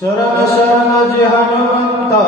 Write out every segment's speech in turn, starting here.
शरण शरण जी हनुमंता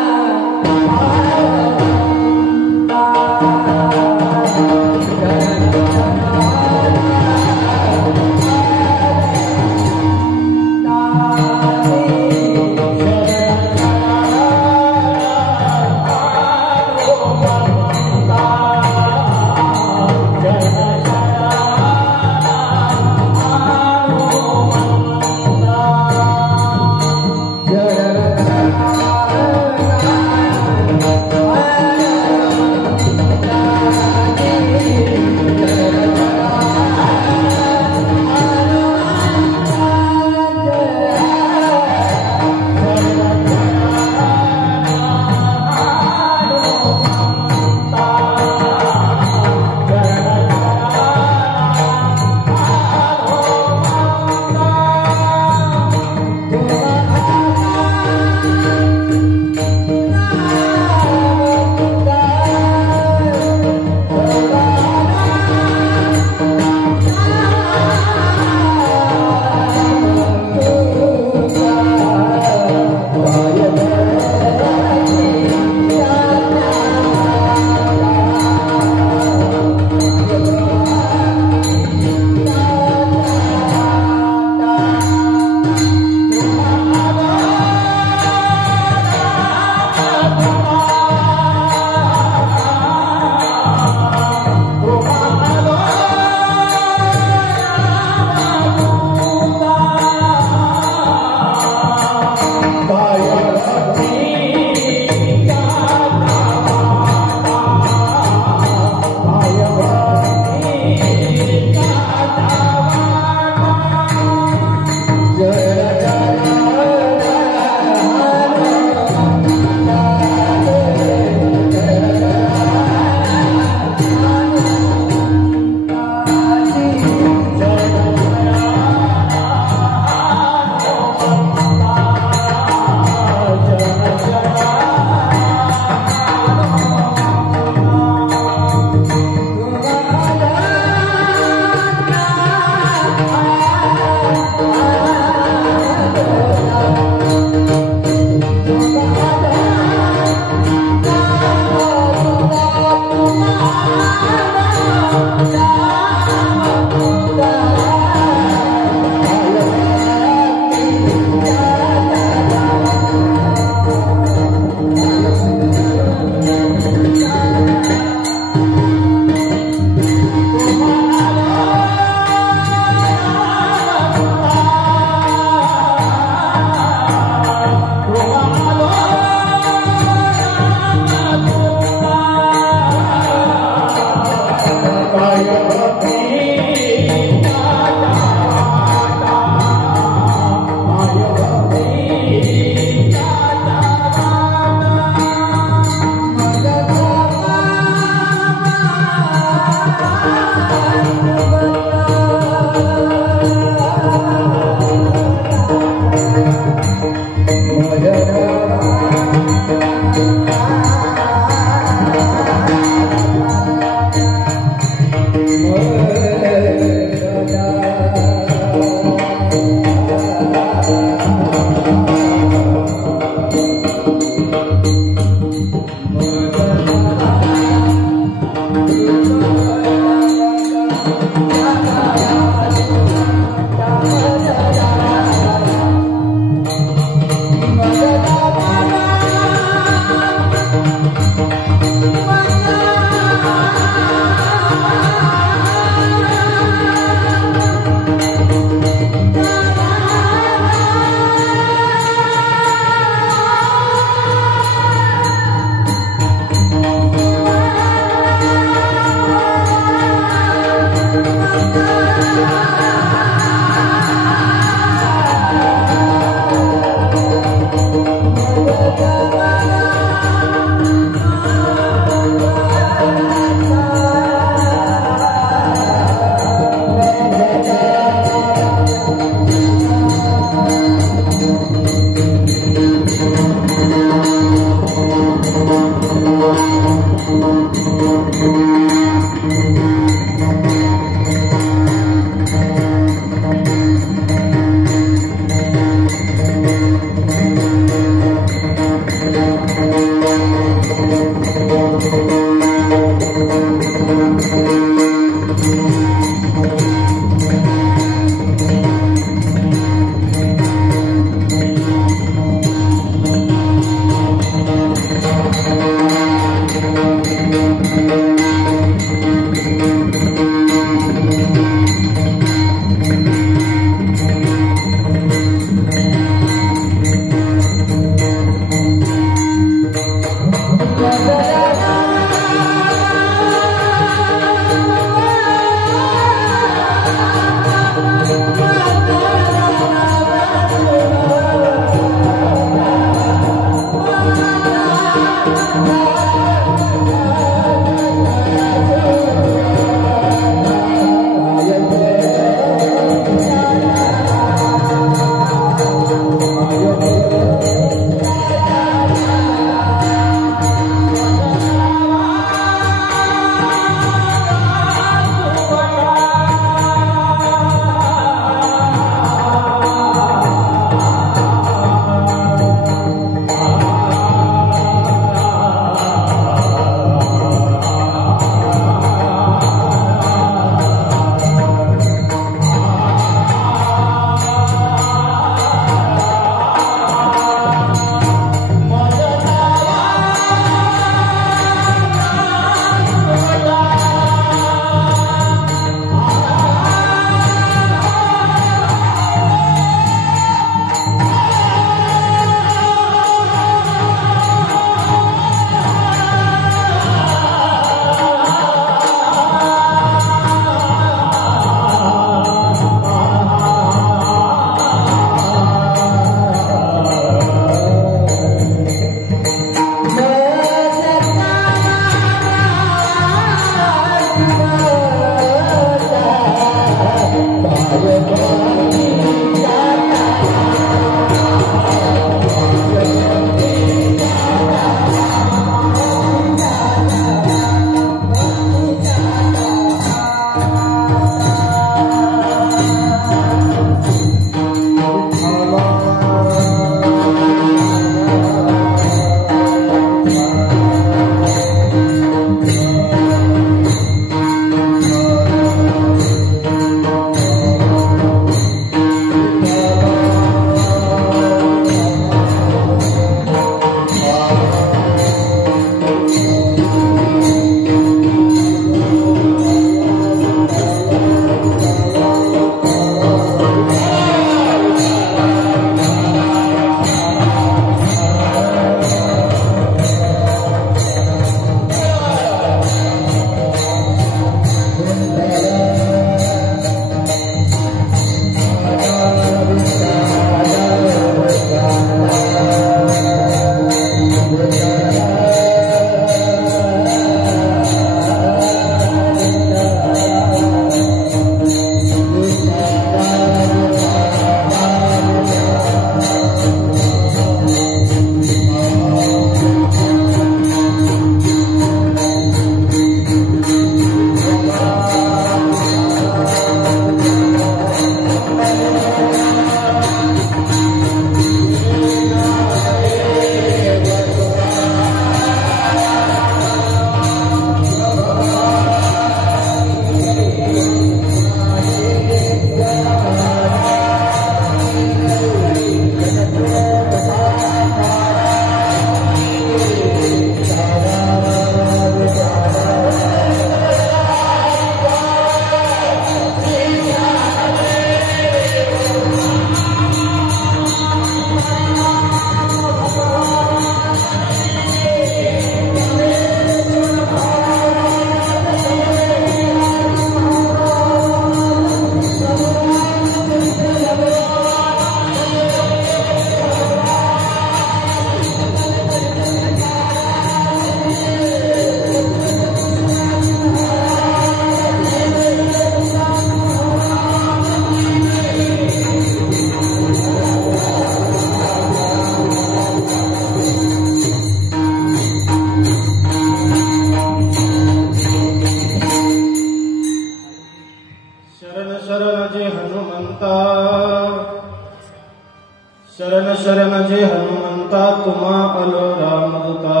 म्हणता तुम्हा आलो रामदूता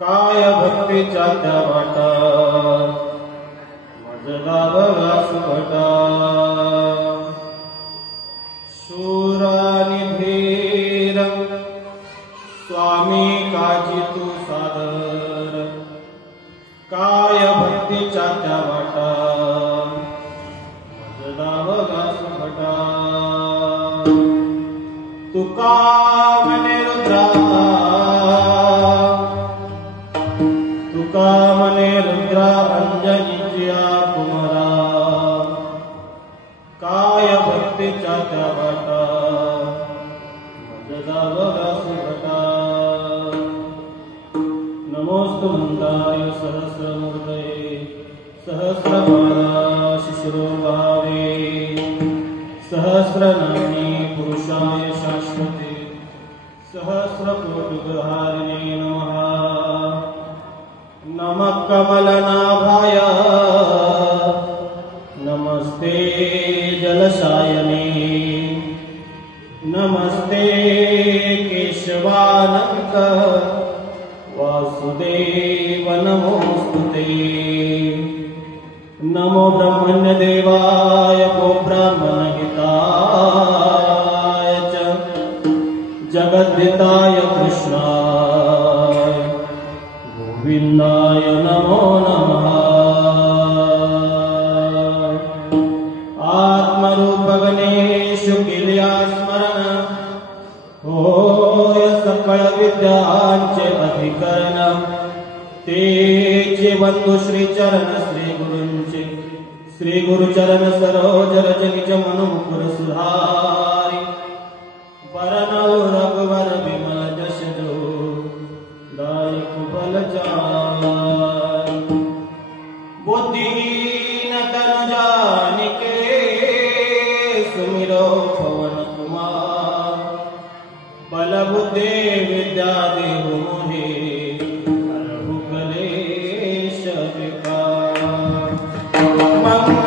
काय भक्तीच्या त्या वाटा मजला बघा सुभटा शूर आणि धीर स्वामी काजी तू सादर काय भक्तीच्या त्या वाटा मजला बघा सुभटा तुका मने रुद्रा तुका मने रुद्रा अंजनीच्या कुमारा काय भक्तीच्या त्या वाटा मजला बघा सुभटा नमोस्तु मंदाय सहस्रमूर्तये सहस्रपादा शिशिरोभावे सहस्रनामी पुरुषाय शाश्वते सहस्रकोटिग्रहारिणे नमः नमः कमलनाभाय नमस्ते जलशायने नमस्ते केशवानंद वासुदेव नमोस्तुते नमो ब्रह्मण्य देवाय गो ब्राह्मण हिताय च जगद्धिताय कृष्णाय गोविंदाय नमो नमः आत्मरूप गणेश केल्या स्मरण होय सकळ विद्यांचे अधिकरण तेचे बंधू श्री चरण श्री गुरूंचे श्री गुरुचरण सरोज रज निज मनुमुकुर सुधारी वरनौ रघुवर विमल जश जो दायक बल जान बुद्धिहीन तनु जानिके सुमिरो पवन कुमार बल बुद्धि विद्या देहु मोहे हरहु कलेश विकार मंगल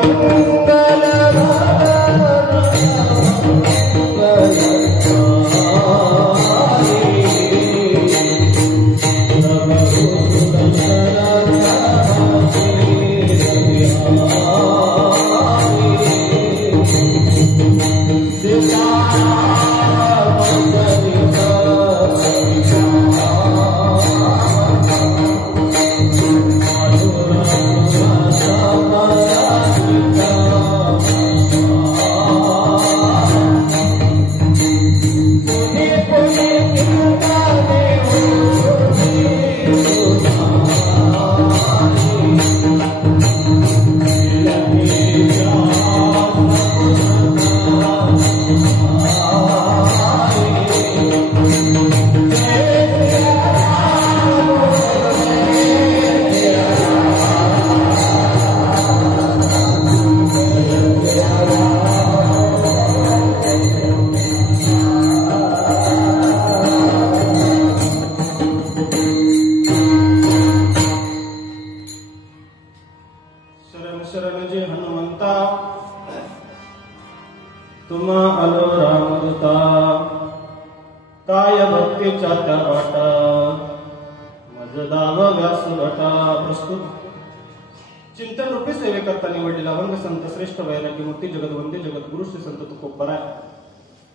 चिंतन रूपी सेवेकरता निवडलेला अभंग संत श्रेष्ठ वैराग्य मुक्ती जगदवंदे जगद्गुरु श्री संत तुकोबराय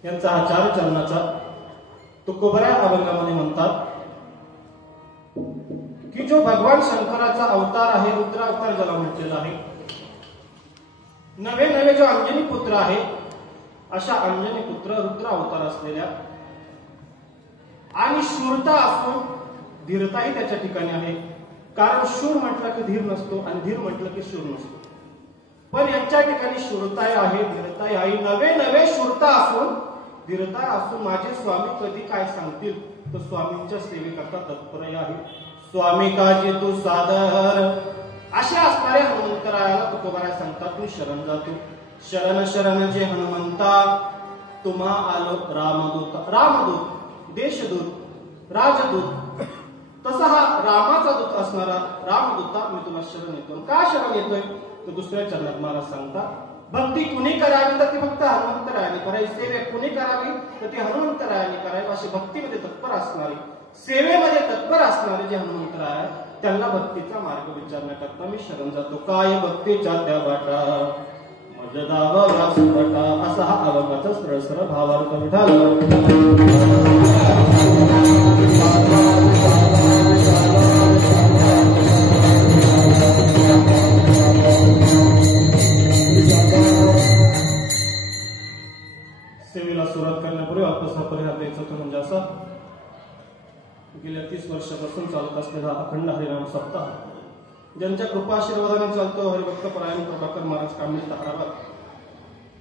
यांचा हा 4 चरणाचा तुकोबराय अभंगामध्ये म्हणतात की जो भगवान शंकराचा अवतार आहे, रुद्र अवतार ज्याला म्हटलेला आहे, नवे नवे जो अंजनी पुत्र आहे, अशा अंजनी पुत्र रुद्र अवतार असलेल्या आणि शूरता असून धीरताही त्याच्या ठिकाणी आहे. कारण शूर म्हटलं की धीर नसतो आणि धीर म्हटलं की शूर नसतो, पण यांच्या ठिकाणी शूरता आहे, धीरता आहे. नवे नवे शूरता असून धीरता असून माझे स्वामी कधी काय सांगतील तर स्वामींच्या सेवेकरता तत्पर आहे. स्वामी काजी तू सादर असे असणारे हनुमंतरायाला तुकोबराय सांगतात मी शरण जातो. शरण शरण जे हनुमंता तुम्हा आलो रामदूत. रामदूत देशदूत राजदूत तसा हा रामाचा दूत असणारा रामदूता मी तुला शरण येतो. का शरण येतोय तर दुसऱ्या चरणात महाराज सांगतात भक्ती कुणी करावी तर ती फक्त हनुमंतरायाने करावी, सेवे कुणी करावी तर ती हनुमंतरायाने करावी. अशी भक्तीमध्ये तत्पर असणारी, सेवेमध्ये तत्पर असणारे जे हनुमंतराय त्यांना भक्तीचा मार्ग विचारण्याकरता मी शरण जातो. काय भक्तीच्या त्या बाटा मज दावा व्यास बटा, असा हा अभंगाचा सरळ सरळ भावार्थ विठाला. सेवेला सुरुवात करण्यापूर्वी आपला परिहार द्यायचा तो म्हणजे असा, गेल्या 30 वर्षापासून चालत असलेला अखंड हरिनाम सप्ताह ज्यांच्या कृपाशीर्वादाने चालतो हरिभक्त परायण प्रभाकर महाराज कांबळे ताराबाद,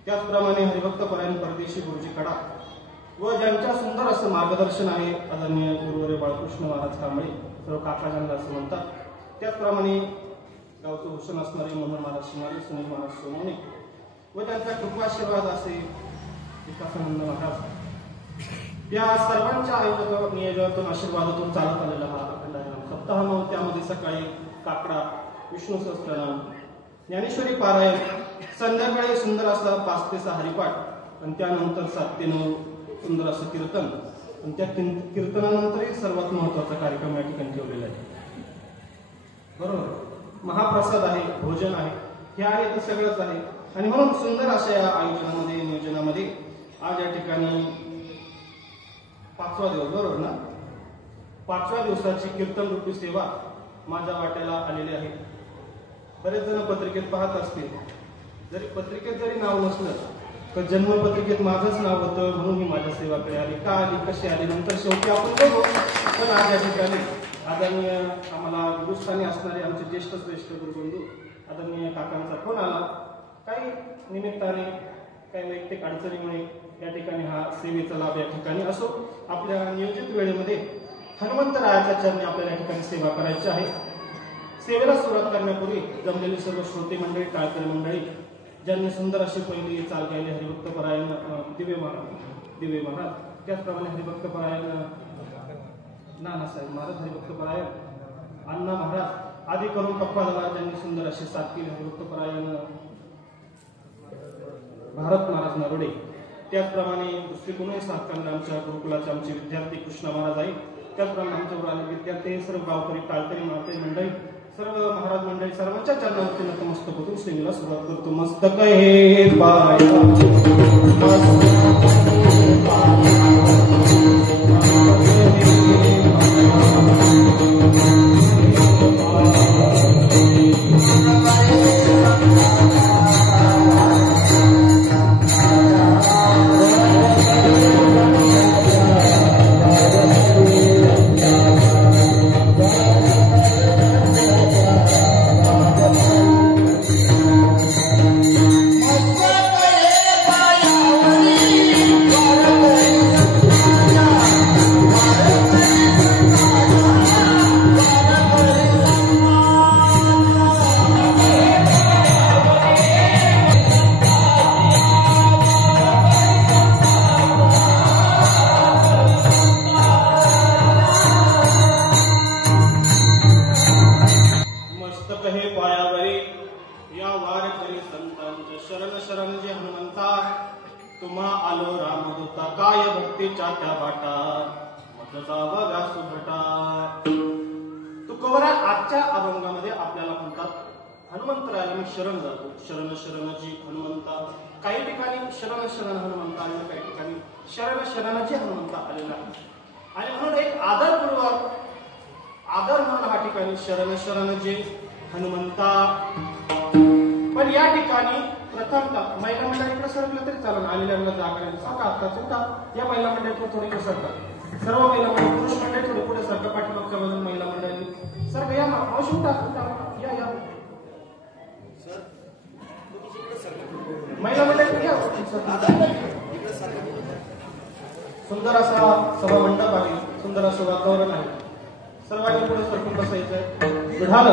त्याचप्रमाणे हरिभक्त परायण परदेशी गुरुजी कडा व ज्यांच्या सुंदर असं मार्गदर्शन आहे आदरणीय गुरुवर्य बाळकृष्ण महाराज कांबळे, सर्व काकाजांना असं म्हणतात. त्याचप्रमाणे गावचं भूषण असणारे मनोहर महाराज शिंगारे, सुनील महाराज सोनवणे व त्यांचा कृपाशीर्वाद असे विकासानंद महाराज, या सर्वांच्या आयोजक नियोजनातून आशीर्वादातून चालत आलेला हा अखंड हरिनाम सप्ताह. मग त्यामध्ये सकाळी काकडा, विष्णू सहस्त्रनाम, ज्ञानेश्वरी पारायण, संध्याकाळी सुंदर असा 5 ते 6 हरिपाठ आणि त्यानंतर 7 ते 9 सुंदर असं कीर्तन आणि त्या कीर्तनानंतरही सर्वात महत्वाचा कार्यक्रम या ठिकाणी ठेवलेला आहे. बरोबर, महाप्रसाद आहे, भोजन आहे, हे आहे तर सगळंच आहे. आणि म्हणून सुंदर अशा या आयोजनामध्ये नियोजनामध्ये आज या ठिकाणी 5वा दिवस, बरोबर ना, 5व्या दिवसाची कीर्तन रूपी सेवा माझ्या वाट्याला आलेली आहे. बरेच जण पत्रिकेत पाहत असतील, जरी पत्रिकेत जरी नाव नसलं तर जन्मपत्रिकेत माझंच नाव होतं म्हणून मी माझ्या सेवाकडे आली. का आली, कशी आली, नंतर शेवटी आपण बघू. पण आज या ठिकाणी आदरणीय आम्हाला गुरुस्थानी असणारे आमचे ज्येष्ठ श्रेष्ठ गुरुबंधू आदरणीय काकांचा फोन आला. काही निमित्ताने, काही वैयक्तिक अडचणीमुळे या ठिकाणी हा सेवेचा लाभ या ठिकाणी असो. आपल्या नियोजित वेळेमध्ये हनुमंतरायाच्या चरणी आपल्याला या ठिकाणी सेवा करायची आहे. सेवेला सुरुवात करण्यापूर्वी जमलेली सर्व श्रोते मंडळी, टाळकरी मंडळी, ज्यांनी सुंदर अशी पहिली चाल गायली हरिभक्त परायण दिव्य महाराज, त्याचप्रमाणे हरिभक्त परायण नानासाहेब महाराज, हरिभक्त परायण अण्णा महाराज आदी करून पप्पा दादा ज्यांनी सुंदर अशी साथ केली, हरिभक्त परायण भारत महाराज नरोडे, त्याचप्रमाणे दृष्टिकोनही साथ करणारे आमच्या गुरुकुलाचे आमचे विद्यार्थी कृष्ण महाराज आहे, त्याचप्रमाणे आमच्यावर आले विद्यार्थी, सर्व गावकरी, टाळकरी, माते मंडळी, सर्व महाराज मंडळी, सर्वांच्या चरणावरती नतमस्तक होऊन सेवेला सुरुवात करतो. मस्तक हे पाया आजच्या अभंगामध्ये आपल्याला म्हणतात हनुमंतरायाला मी शरण जातो. शरण शरणजी हनुमंता, काही ठिकाणी शरण शरण हनुमंता आलेला, काही ठिकाणी शरण शरणजी हनुमंता आलेला आहे. आणि म्हणून एक आदरपूर्वक आदर म्हणून हा ठिकाणी शरण शरणजी हनुमंता. पण या ठिकाणी प्रथमतः महिला मंडळीकडे सरकलं तरी चालेल, आलेल्यांना जागा सारखा आता या महिला मंडळीकडे थोडी सरकार, सर्व महिला मंडळी, पुरुष मंडळी थोडे पुढे सरकार, पाठीमागच्या बाजून महिला मंडळी सर या मावशी उठा या या महिला मंडळी या. सुंदर असा सभा मंडप आहे, सुंदर असं वातावरण आहे, सर्वांनी पुढे सरकून बसायचंय. विठाल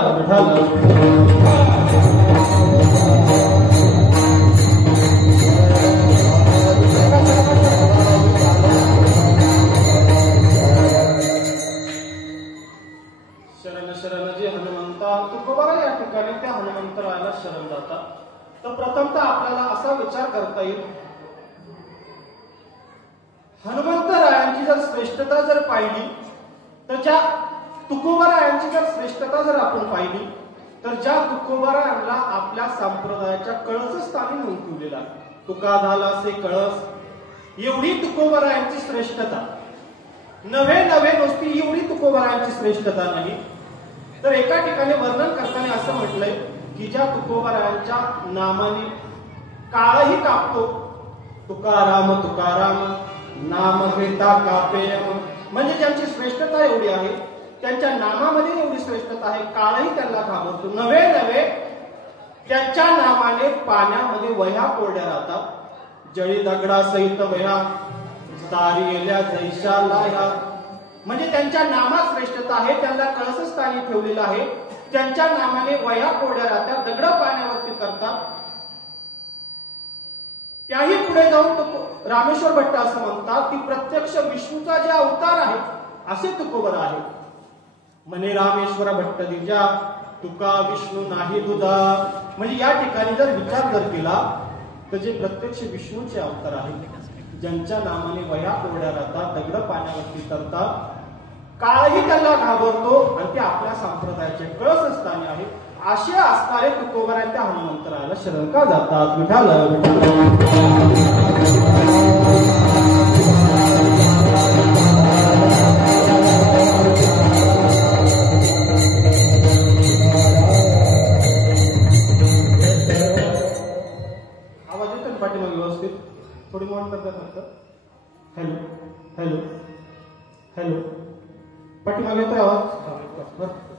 शरणजी हनुमंता. तुकोबारा या ठिकाणी त्या हनुमंतरायाला शरण जातात. तर प्रथमतः आपल्याला विचार करता येईल. हनुमंतरायांची जर श्रेष्ठता जर पाहिली तर ज्या तुकोबारायांची जर श्रेष्ठता जर आपण पाहिली तर ज्या तुकोबारायांना आपल्या संप्रदायाच्या कळसस्थानी म्हणून ठेवलेला तुका झाला असे कळस, एवढी तुकोबारायांची श्रेष्ठता. नवे नवे नुसती एवढी तुकोबारायांची श्रेष्ठता नाही, तर एका ठिकाणी वर्णन करताना असं म्हटलंय की ज्या तुकोबारायांच्या नामाने काळही कापतो, तुकाराम तुकाराम नाम घेता कापे, म्हणजे ज्यांची श्रेष्ठता एवढी आहे, त्यांच्या नामामध्ये एवढी श्रेष्ठता आहे, काळही त्यांना घाबरतो. नवे नवे त्यांच्या नामाने पाण्यामध्ये वह्या कोरड्या राहतात. जळी दगडा सहित वह्या सारियल्या जैशा लाया, म्हणजे त्यांच्या नामात श्रेष्ठता आहे, त्यांना कळसस्थानी ठेवलेलं आहे. त्यांच्या नामाने वह्या कोरड्या राहतात, दगड पाण्यावरती करतात. त्याही पुढे जाऊन रामेश्वर भट्ट असं म्हणतात की प्रत्यक्ष विष्णूचा जे अवतार आहे असे तुकोबर आहे. म्हणे रामेश्वर भट्ट दिजा तुका विष्णू नाही तुझा, म्हणजे या ठिकाणी जर विचार जर केला तर जे प्रत्यक्ष विष्णूचे अवतार आहे, ज्यांच्या नामाने वह्या कोरड्या राहतात, दगड पाण्यावरती करतात, काळही त्यांना घाबरतो आणि ते आपल्या संप्रदायाचे कळसस्थानी आहे, असे असणारे तुकोबर त्या हनुमंतरायाला शरण का जातात. विठाल आवाज येतो पाठीमागे व्यवस्थित, थोडी मोठ करतात फक्त. हॅलो हॅलो हॅलो, पाठीमागे येतोय आवाज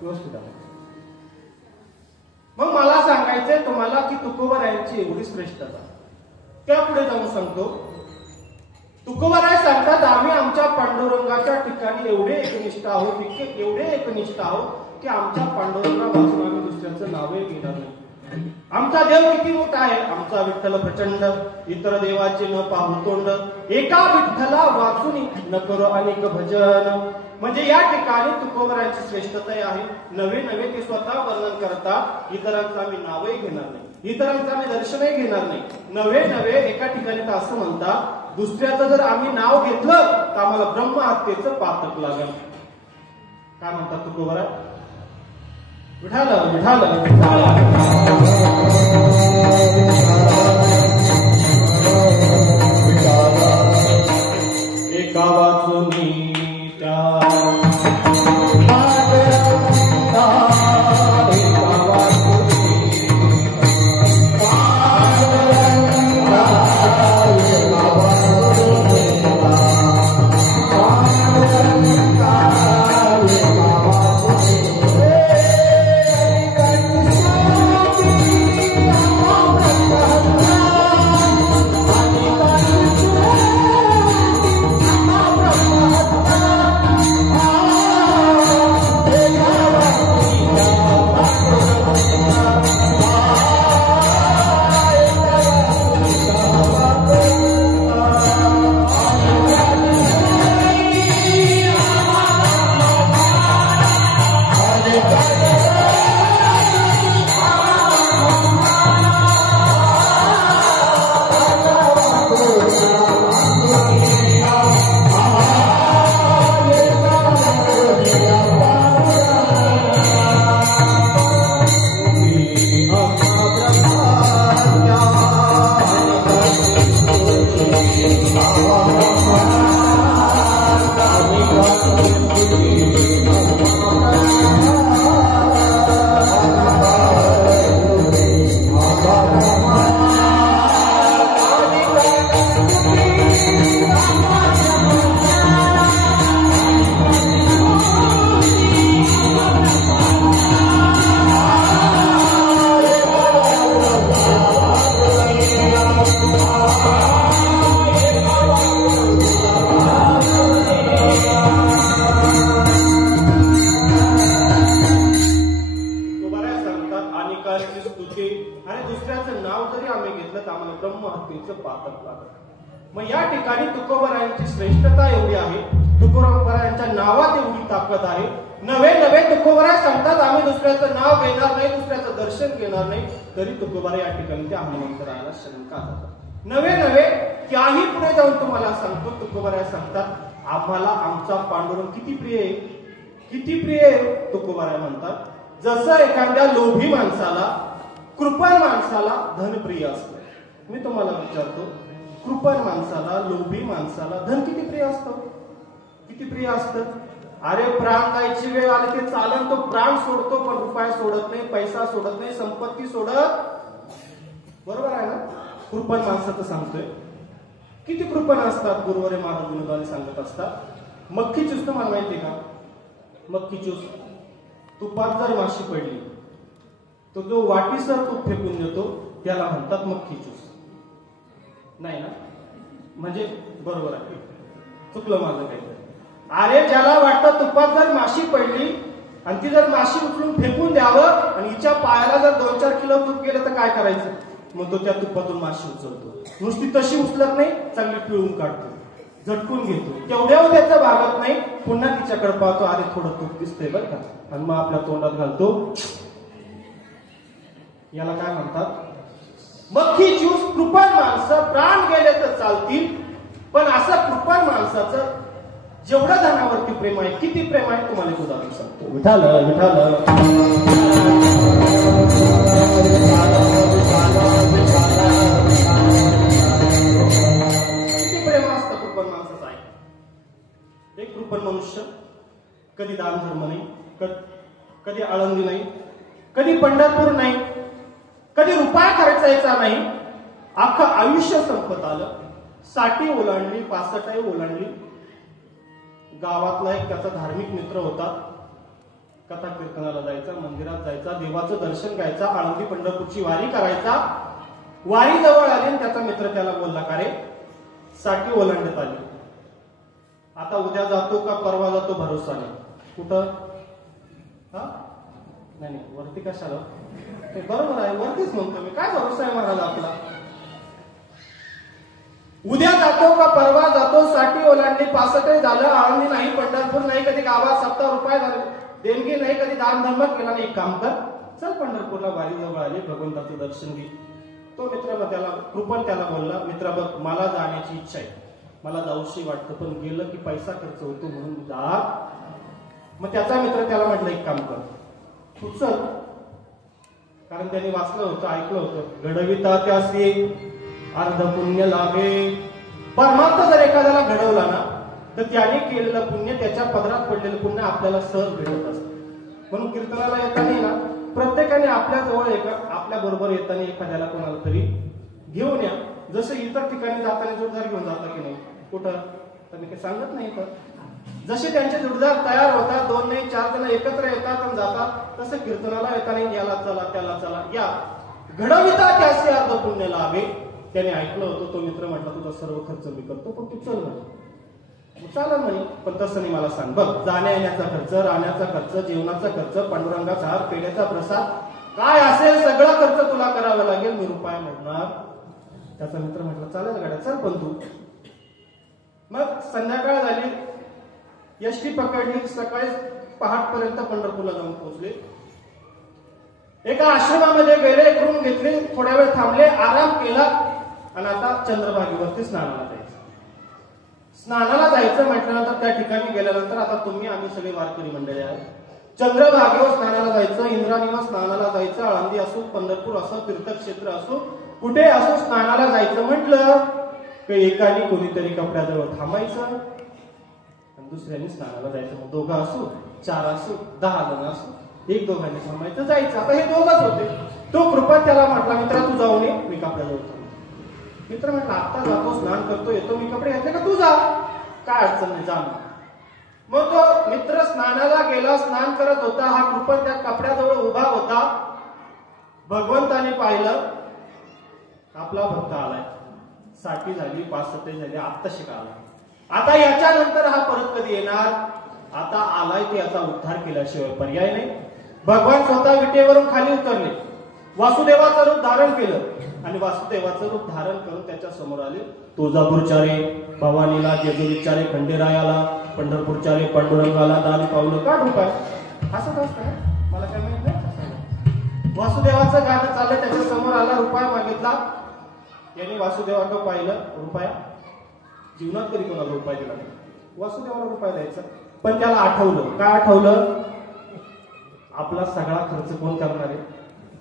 व्यवस्थित आहे. मग मला सांगायचंय तुम्हाला की तुकोबारायांची एवढी श्रेष्ठता. त्या पुढे जाऊन सांगतो, तुकोबाराय सांगतात आम्ही आमच्या पांडुरंगाच्या ठिकाणी एवढे एकनिष्ठ आहोत, एवढे एकनिष्ठ आहोत की आमच्या पांडुरंगापासून आम्ही दुसऱ्याचं नावही घेणार नाही. आमचा देव किती मोठा आहे, आमचा विठ्ठल प्रचंड, इतर देवाचे न पाहू तोंड, एका विठ्ठला वाचून न करू अनेक भजन. म्हणजे या ठिकाणी तुकोबारायांची श्रेष्ठता आहे. नवे नवे ते स्वतः वर्णन करतात, इतरांचं आम्ही नावही घेणार नाही, इतरांचं आम्ही दर्शनही घेणार नाही. नवे नवे एका ठिकाणी तर असं म्हणतात, दुसऱ्याचं जर आम्ही नाव घेतलं तर आम्हाला ब्रह्महत्येचं पातक लागेल. काय म्हणतात तुकोबाराय? विठाल विठाल एका वाचून मग या ठिकाणी तुकोबारायांची श्रेष्ठता एवढी आहे, तुकोबारायांच्या नावात एवढी ताकद आहे. नवे नवे तुकोबाराय सांगतात आम्ही दुसऱ्याचं नाव घेणार नाही, दुसऱ्याचं दर्शन घेणार नाही, तरी तुकोबाराय या ठिकाणी ते हनुमंतरायाला शरण का जातात. नवे नवे त्याही पुढे जाऊन तुम्हाला सांगतो, तुकोबाराय सांगतात आम्हाला आमचा पांडुरंग किती प्रिय आहे, किती प्रिय आहे. तुकोबाराय म्हणतात जसं एखाद्या लोभी माणसाला, कृपण माणसाला धन प्रिय असतं. मी तुम्हाला विचारतो, कृपण माणसाला, लोभी माणसाला धन किती प्रिय असतं, किती प्रिय असतं. अरे प्राण जायची वेळ आली ते चालन, तो प्राण सोडतो पण रुपया सोडत नाही, पैसा सोडत नाही, संपत्ती सोडत. बरोबर आहे ना. कृपण माणसाचं सांगतोय. किती कृपण असतात. गुरुवारी महाराज विनोदाने सांगत असतात मक्खी चूस तुम्हाला माहितीये का. मक्खी चूस तुपात जर माशी पडली तो जो वाटीसर तूप फेकून देतो त्याला म्हणतात मक्खी चूस. नाही ना, म्हणजे बरोबर आहे, चुकलं माझं काही. अरे ज्याला वाटतं तुपात जर माशी पडली आणि ती जर माशी उचलून फेकून द्यावं आणि हिच्या पायाला जर 2-4 किलो तूप गेलं तर काय करायचं, मग तो त्या तुपातून माशी उचलतो. नुसती तशी उचलत नाही, चांगली पिळून काढतो, झटकून घेतो. तेवढ्यावर त्याचं भागत नाही, पुन्हा तिच्याकडे पाहतो, अरे थोडं तूप दिसतंय बरं का, आणि मग आपल्या तोंडात घालतो. याला काय म्हणतात मक्खी चूस. कृपण माणसं प्राण गेले तर चालतील, पण असं कृपण माणसाचं जेवढं धनावरती प्रेम आहे, किती प्रेम आहे तुम्हाला एक उदाहरण सांगतो. विठाल विठाल किती प्रेम असतं कृपण माणसाचं आहे. एक कृपण मनुष्य कधी दान धर्म नाही, कधी आळंदी नाही, कधी पंढरपूर नाही, कधी रुपया खर्चायचा नाही. अख्खं आयुष्य संपत आलं, 60 ओलांडली, 65 ओलांडली. गावातला एक त्याचा धार्मिक मित्र होता, कथा कीर्तनाला जायचा, मंदिरात जायचा, देवाचं दर्शन घ्यायचा, आळंदी पंढरपूरची वारी करायचा. वारी जवळ आली आणि त्याचा मित्र त्याला बोलला का रे 60 ओलांडत आली, आता उद्या जातो का परवा जातो भरोसा नाही. कुठं हा नाही वरती कशाला, बरोबर आहे वरतीच म्हणतो मी, काय भरोसा आहे महाराज आपला. उद्या जातो का परवा जातो, 60 ओलांडली, 65 झालं, आळंदी नाही, पंढरपूर नाही, कधी गावात 70 रुपये झाले देणगी नाही, कधी दान धर्म केला नाही. एक काम कर, चल पंढरपूरला वारी जवळ आली, भगवंताचं दर्शन घे. तो मित्र त्याला कृपण त्याला बोलला, मित्रा बघ मला जाण्याची इच्छा आहे, मला जाऊशी वाटतं, पण गेलं की पैसा खर्च होतो म्हणून जा. मग त्याचा मित्र त्याला म्हटलं एक काम कर, तू चल. कारण त्यांनी वाचलं होतं, ऐकलं होतं, घडविता त्यासी अर्ध पुण्य लाभे. परमार्थ जर एखाद्याला घडवला ना तर त्याने केलेलं पुण्य, त्याच्या पदरात पडलेलं पुण्य आपल्याला सहज भेटत असतं. म्हणून कीर्तनाला येताना ना प्रत्येकाने आपल्या जवळ आपल्या बरोबर येताना एखाद्याला कोणाला तरी घेऊन या. जसं इतर ठिकाणी जाताना जोडदार घेऊन जाता की नाही, कुठं तर मी काही सांगत नाही, पण जसे त्यांचे जोडदार तयार होतात, 2 नाही 4 जण एकत्र येतात आणि जातात, तसं कीर्तनाला येताना याला चला त्याला चला, या घडविता त्याचे अर्ध पुण्य लाभे. त्याने ऐकलं होतं, तो मित्र म्हटला तुझा सर्व खर्च मी करतो, पण तू चल म्हणे. चालेल म्हणे, पण तसं नाही, मला सांग बघ, जाण्या येण्याचा खर्च, राहण्याचा खर्च, जेवणाचा खर्च, पांडुरंगाचा हार, पेढ्याचा प्रसाद काय असेल सगळा खर्च तुला करावा लागेल, मी रुपया म्हणणार. त्याचा मित्र म्हटला चालेल गाड्या, चल पण तू. मग संध्याकाळ झाली, एसटी पकडली, सकाळी पहाटपर्यंत पंढरपूरला जाऊन पोहोचले. एका आश्रमामध्ये गेले, एक रूम घेतली, थोड्या वेळ थांबले, आराम केला आणि आता चंद्रभागेवरती स्नानाला जायचं. स्नानाला जायचं म्हटल्यानंतर त्या ठिकाणी गेल्यानंतर आता तुम्ही आम्ही सगळे वारकरी मंडळी आहे, चंद्रभागेवर स्नानाला जायचं, इंद्राणीवर स्नानाला जायचं, आळंदी असो, पंढरपूर असो, तीर्थक्षेत्र असो, कुठे असो स्नानाला जायचं म्हटलं की एकाने कोणीतरी कपड्याजवळ थांबायचं आणि दुसऱ्याने स्नानाला जायचं. मग 2 असो, 4 असो, 10 जण असो, 1-2 थांबायचं, जायचं. आता हे 2च होते. तो कृपा त्याला म्हटला मित्रा तू जाऊन ये, मी कपड्याजवळ थांबतो. मित्र म्हटलं आता जातो, स्नान करतो, येतो, मी कपडे घातले का तू जा, काय अडचण नाही, जा. मग तो मित्र स्नानाला गेला, स्नान करत होता, हा कृपण त्या कपड्याजवळ उभा होता. भगवंताने पाहिलं आपला भक्त आलाय, 60 झाली, 65 झाली, आत्ता शिकाला, आता याच्यानंतर हा परत कधी येणार, आता आलाय ते याचा उद्धार केल्याशिवाय पर्याय नाही. भगवान स्वतः विटेवरून खाली उतरले, वासुदेवाचं रूप धारण केलं आणि वासुदेवाचं रूप धारण करून त्याच्या समोर आले. तुळजापूरचारे भवानीला, जेजुरीचारे खंडेरायाला, पंढरपूरचारे पांडुरंगाला दान पावलं का ढोकाय. हसत असतं मला काय माहित नाही. वासुदेवाचं गाणं चाललं, त्याच्या समोर आला, रुपया मागितला. याने वासुदेवाकडे पाहिलं, रुपया. जीवनात कधी कोणाला रुपया दिला नाही, वासुदेवाला रुपया द्यायचा. पण त्याला आठवलं, काय आठवलं? आपला सगळा खर्च कोण करणार आहे?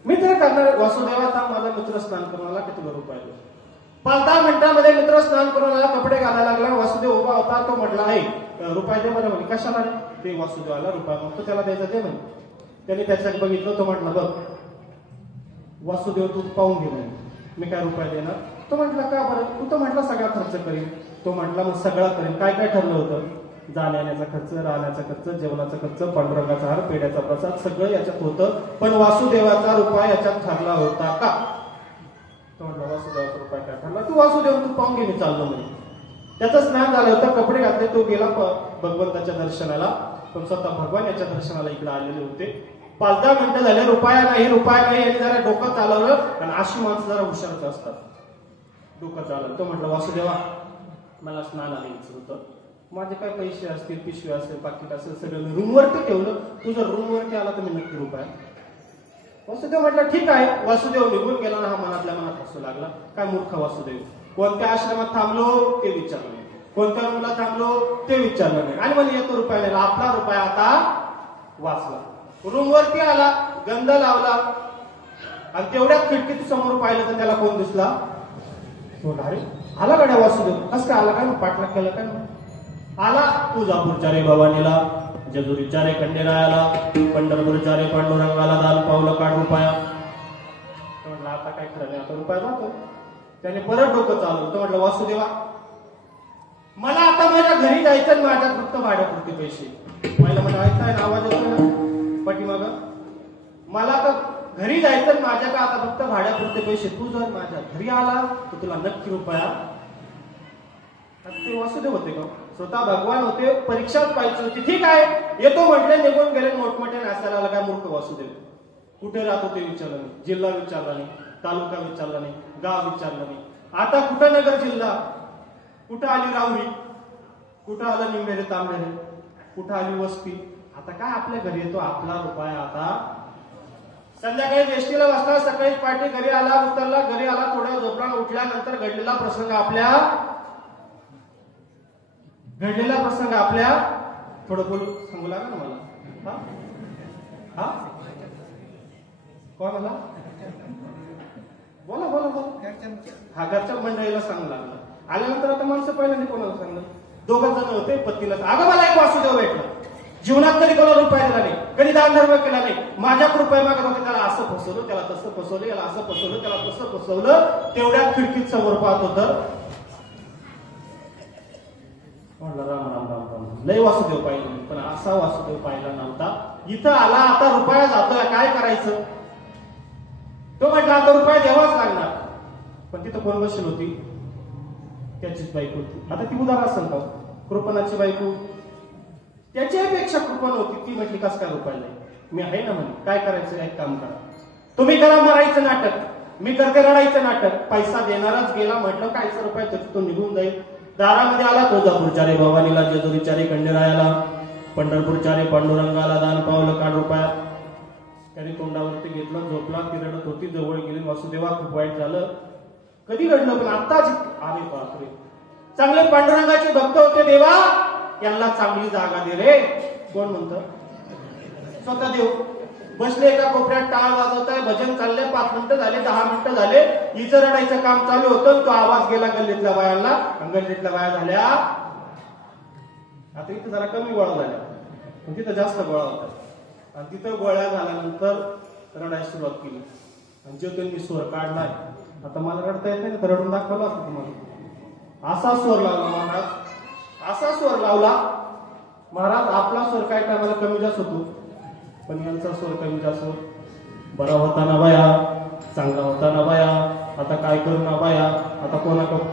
मित्र करणार. वासुदेवाचा माझा मित्र स्नान करून आला की तुला रुपया दे. 5-10 मिनिटांमध्ये मित्र स्नान करून आला, कपडे घालायला लागला. वासुदेव उभा होता, तो म्हटला आहे रुपया दे मला. म्हणे कशाला? ते वासुदेवाला रुपया मागतो, त्याला द्यायचा दे म्हणे. त्याने त्याच्याकडे बघितलं, तो म्हटला बघ वासुदेव तू पाहून घे म्हणे, मी काय रुपया देणार? तो म्हटला का बरं? तू तर म्हटला सगळा खर्च करेन. तो म्हटला मग सगळा करेन. काय काय ठरलं होतं? जाण्याचा खर्च, राहण्याचा खर्च, जेवणाचा खर्च, पांडुरंगाचा हार, पेढ्याचा प्रसाद सगळं याच्यात होतं. पण वासुदेवाचा रुपया याच्यात ठरला होता का? तो म्हटला वासुदेवाचा रुपया काय ठरला? तू वासुदेव तू पाहून घे, मी चाललो म्हणे. त्याचं स्नान झालं होतं, कपडे घातले, तो गेला भगवंताच्या दर्शनाला. पण स्वतः भगवान याच्या दर्शनाला इकडे आलेले होते. 5-10 मिनिटं झाले, रुपया नाही यांनी जरा डोकं चालवलं. आणि अशी माणसं जरा हुशारच असतात. डोकं चालवलं. तो म्हटलं वासुदेवा मला स्नानाला यायचं होतं, माझे काय पैसे असतील, पिशवी असेल, पाकिट असेल, सगळं मी रूमवरती ठेवलं. तू जर रूमवरती आला तर मी नक्की रुपया. वासुदेव म्हटलं ठीक आहे. वासुदेव निघून गेला ना, हा मनातल्या मनात हसू लागला. काय मूर्ख वासुदेव. कोणत्या आश्रमात थांबलो ते विचारलं नाही, कोणत्या रूमला थांबलो ते विचारलं नाही, आणि मला येतो रुपया नाही. आपला रुपया आता वाचला. रूमवरती आला, गंध लावला, आणि तेवढ्याच खिडकीत समोर पाहिलं तर त्याला कोण दिसला? अरे आला गाड्या वासुदेव. कसं काय आला? काय पाठलाग केला काय? आला तुळजापूरच्या रे भवानीला, जेजुरीच्या रे खंडेरायाला, पंढरपूरच्या रे पांडुरंगाला दान पावलं काढ रुपया. म्हटलं आता काय खरं नाही, आता रुपया जातो. त्याने परत डोकं चालवलं. तो म्हटलं वासुदेवा मला आता माझ्या घरी जायचं, माझ्यात फक्त भाड्यापुरते पैसे. मला म्हणायचं आहे, आवाज येतो ना पाठीमाग, मला आता घरी जायचं, माझ्याकडे आता फक्त भाड्यापुरते पैसे. तू जर माझ्या घरी आला तर तुला नक्की रुपया. ते वासुदेव होते का? स्वतः भगवान होते. परीक्षाच पाहिजे होती. ठीक आहे येतो म्हटले, निघून गेले. मोठमोठे नाचायला आला. काय मूर्ख वासुदेव. कुठे राहतो ते विचारलं नाही, जिल्हा विचारला नाही, तालुका विचारला नाही, गाव विचारलं नाही. आता कुठं नगर जिल्हा, कुठं आली राहुरी, कुठं आलं निंबेरे तांबेरे, कुठं आली वस्ती. आता काय आपल्या घरी येतो आपला रुपया. आता संध्याकाळी एसटीला बसला, सकाळी पाठी घरी आला, उतरला, घरी आला, थोड्या झोपला, उठल्यानंतर घडलेला प्रसंग आपल्या थोडं बोलू सांगू लागा ना मला. हा कोण मला बोला बोला बोला. हा घरच्या मंडळीला सांगू लागला. आल्यानंतर आता माणसं पहिल्यांदा कोणाला सांगलं? 2 जण होते. पत्नीला अगं मला एक वासुदेव भेटला, जीवनात कधी कोणाला रुपया दिला नाही, कधी दान धर्म केला नाही, माझ्या रुपये मागत होते, त्याला असं फसवलं, त्याला तसं फसवलं, याला असं फसवलं, त्याला तसं फसवलं. तेवढ्या खिडकीत समोर पाहत होतं. म्हणलं राम राम राम राम. लय वासुदेव पाहिजे, पण असा वासुदेव पाहिला नव्हता. इथं आला, आता रुपया जातोय, काय करायचं? तो म्हटला आता रुपया द्यावाच लागणार. पण तिथं कोण बसेल होती? त्याचीच बायको होती. आता ती उदार असेल का? कृपणाची बायको. त्याच्यापेक्षा कृपण होती. ती म्हटली कस काय रुपया नाही? मी आहे ना म्हणे. काय करायचं? एक काम करा, तुम्ही करा मरायचं नाटक, मी करते रडायचं नाटक. पैसा देणारच गेला. म्हटलं कायचा रुपया, तो निघून जाईल. दारामध्ये आला. तुळजापूरच्या रे भवानीला, जेजुरीच्या रे खंडेरायाला, पंढरपूरच्या रे पांडुरंगाला दान पावलं काढ रुपया. त्याने तोंडावरती घेतलं, झोपला. ती रडत होती, जवळ गेली. वासुदेवा खूप वाईट झालं. कधी रडलं पण आत्ताच. अरे बापरे, चांगले पांडुरंगाचे भक्त होते. देवा यांना चांगली जागा दे रे. कोण म्हणतं? स्वतः देव. बसले एका कोपऱ्यात, टाळ वाजवताय, भजन चाललंय. 5 मिनिटं झाले, 10 मिनिटं झाले. हिचं रडायचं काम चालू होतं. तो आवाज गेला गल्लीतल्या बायांना. गल्लीतल्या बाया झाल्या. आता इथं जरा कमी गोळा झाल्या, पण तिथं जास्त गोळा होता. आणि तिथं गोळ्या झाल्यानंतर रडायला सुरुवात केली. आणि जो त्यांनी स्वर काढलाय, आता मला रडता येत नाही, तर रडून दाखवला असं तुम्हाला. असा स्वर लावला महाराज, असा स्वर लावला महाराज. आपला स्वर काय टायमाला कमी जास्त होतो, पण यांचा स्वर कमी जास्त. बरा होता ना बाया, चांगला होता ना बाया, आता काय करू ना बाया, आता कोणा करू.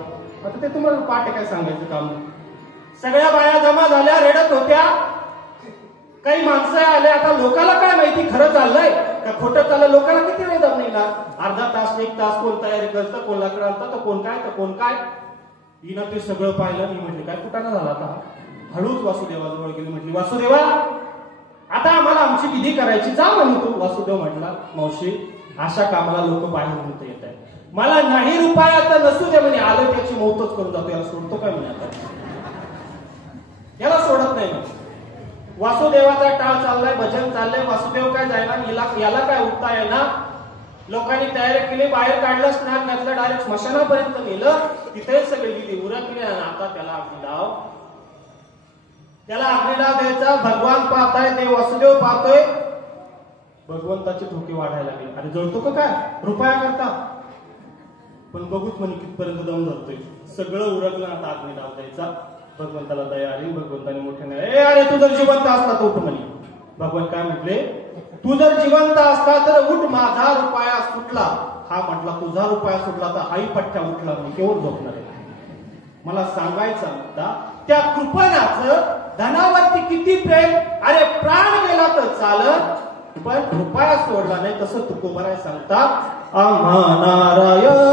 आता ते तुम्हाला पाठ काय सांगायचं काम. सगळ्या बाया जमा झाल्या, रडत होत्या. काही माणसं आले. आता लोकांना काय माहिती खरं चाललंय का खोटं चाललंय. लोकांना किती वेळ दाब नाही ना, अर्धा तास 1 तास कोण तयारी करतं, कोण लाकडं आणतं, तर कोण काय, तर कोण काय. हिनं ते सगळं पाहिलं. मी म्हटली काय कुठाना झाला आता. हळूच वासुदेवाजवळ गेली. म्हटली वासुदेवा आता आम्हाला आमची विधी करायची, जा म्हणतो. वासुदेव म्हटला, मावशी अशा कामाला लोक बाहेर म्हणता येत आहे, मला नाही रुपया तर नसू दे म्हणे, आलं त्याची मौतच करून जातो, याला सोडतो काय म्हणे, आता याला सोडत नाही. वासुदेवाचा टाळ चाललाय, भजन चाललंय, वासुदेव काय जायना, याला काय उठता आहे ना. लोकांनी तयारी केली, बाहेर काढलं, स्नान घातलं, डायरेक्ट स्मशानापर्यंत नेलं, तिथेच सगळी विधी उरकली. आणि आता त्याला अग्निडाव द्यायचा. भगवान पाहताय, ते वासुदेव पाहतोय, भगवंताचे धोके वाढायला लागले. अरे जळतो का काय रुपया करता, पण बघूच म्हणे कितपर्यंत दम धरतोय. सगळं उरकलं, आता अग्निडाव द्यायचा. भगवंताला दया आली, भगवंताने मोठ्याने, अरे तू जर जिवंत असता तर उठ म्हणे. भगवान काय म्हटले, तू जर जिवंत असता तर उठ, माझा रुपया सुटला. हा म्हटला तुझा रुपया सुटला तर हाही पट्ट्या उठला, म्हणजे केवळ झोपणार आहे. मला सांगायचा मुद्दा, त्या कृपणाचं धनावरती किती प्रेम. अरे प्राण गेला तर चालत, पण रुपया सोडला नाही. तसं तुकोबाराय सांगतात, आम्हा नारायण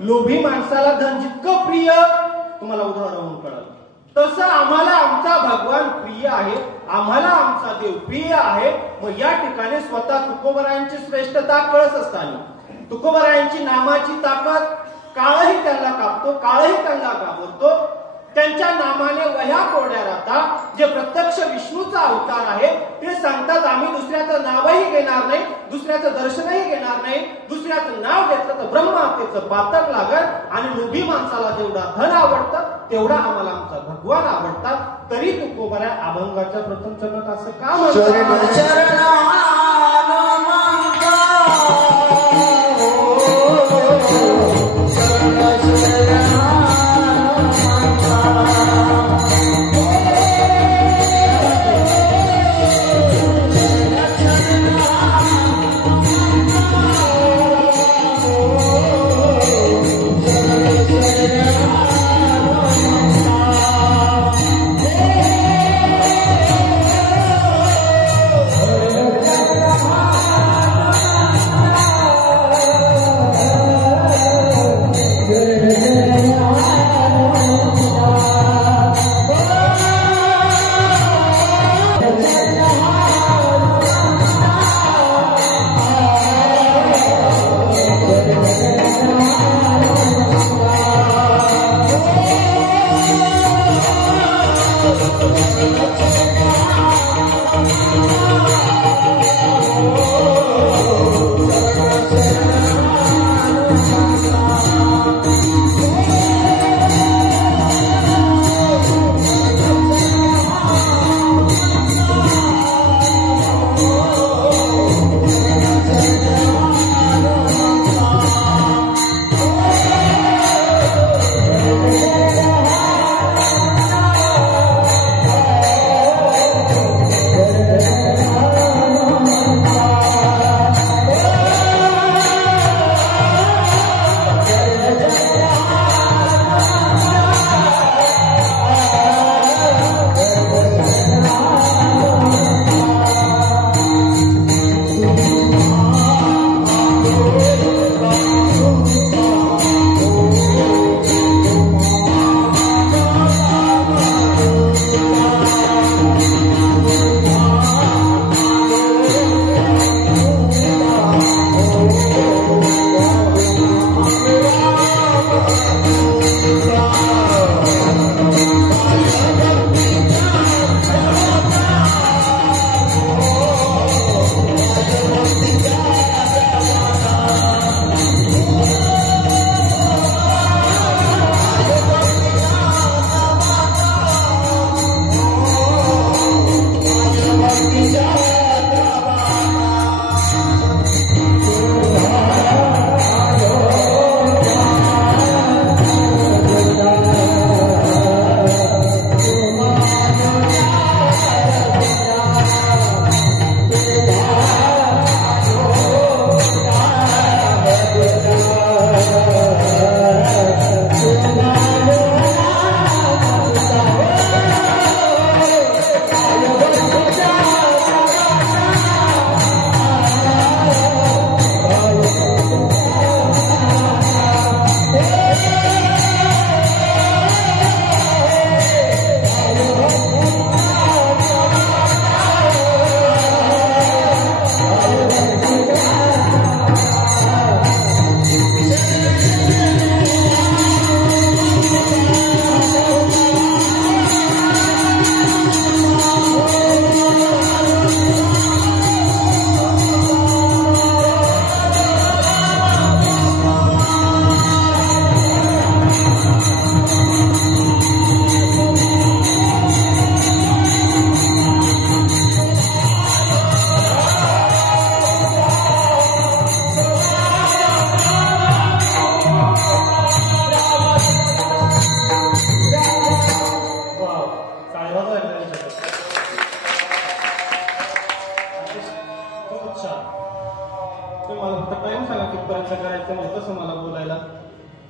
लोभी माणसाला धन जितकं प्रिय, तुम्हाला उदाहरण कळलं, तसं आम्हाला आमचा भगवान प्रिय आहे, आम्हाला आमचा देव प्रिय आहे. मग या ठिकाणी स्वतः तुकोबरायांची श्रेष्ठता कळत असताना, तुकोबरायांची नामाची ताकद, काळही त्यांना कापतो, काळही त्यांना घाबरतो. त्यांच्या नामाने वह्या कोरड्या राहतात. जे प्रत्यक्ष विष्णूचा अवतार आहे ते सांगतात, आम्ही दुसऱ्याचं नावही घेणार नाही, दुसऱ्याचं दर्शनही घेणार नाही. दुसऱ्याचं नाव घेतलं तर ब्रह्महत्येचं पातक लागत. आणि लोभी माणसाला जेवढा धन आवडतं तेवढा आम्हाला आमचा भगवान आवडतात. तरी तुकोबरा अभंगाच्या प्रथम चरणात असं का म्हणतात,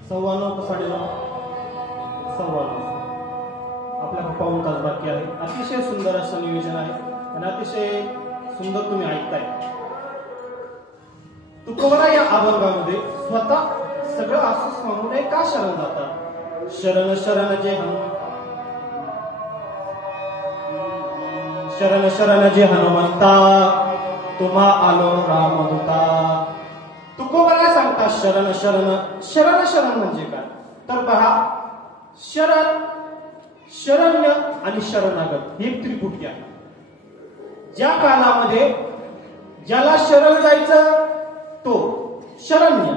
9:15 का 9:30? 9:15. आपल्याला पाऊण तास बाकी आहे. अतिशय सुंदर असं नियोजन आहे आणि अतिशय सुंदर तुम्ही ऐकताय. तुकोबरा या अभंगामध्ये स्वतः सगळं असं सांगून का शरण जातात? शरण शरण जे शरण शरण जे हनुमंता, तुम्हा आलो रामदूता. तुकोबरा सांगतात शरण शरण. शरण शरण म्हणजे काय? तर पहा, शरण, शरण्य आणि शरणागत ही त्रिपुटी आहे. ज्या कालामध्ये ज्याला शरण जायचं तो शरण्य.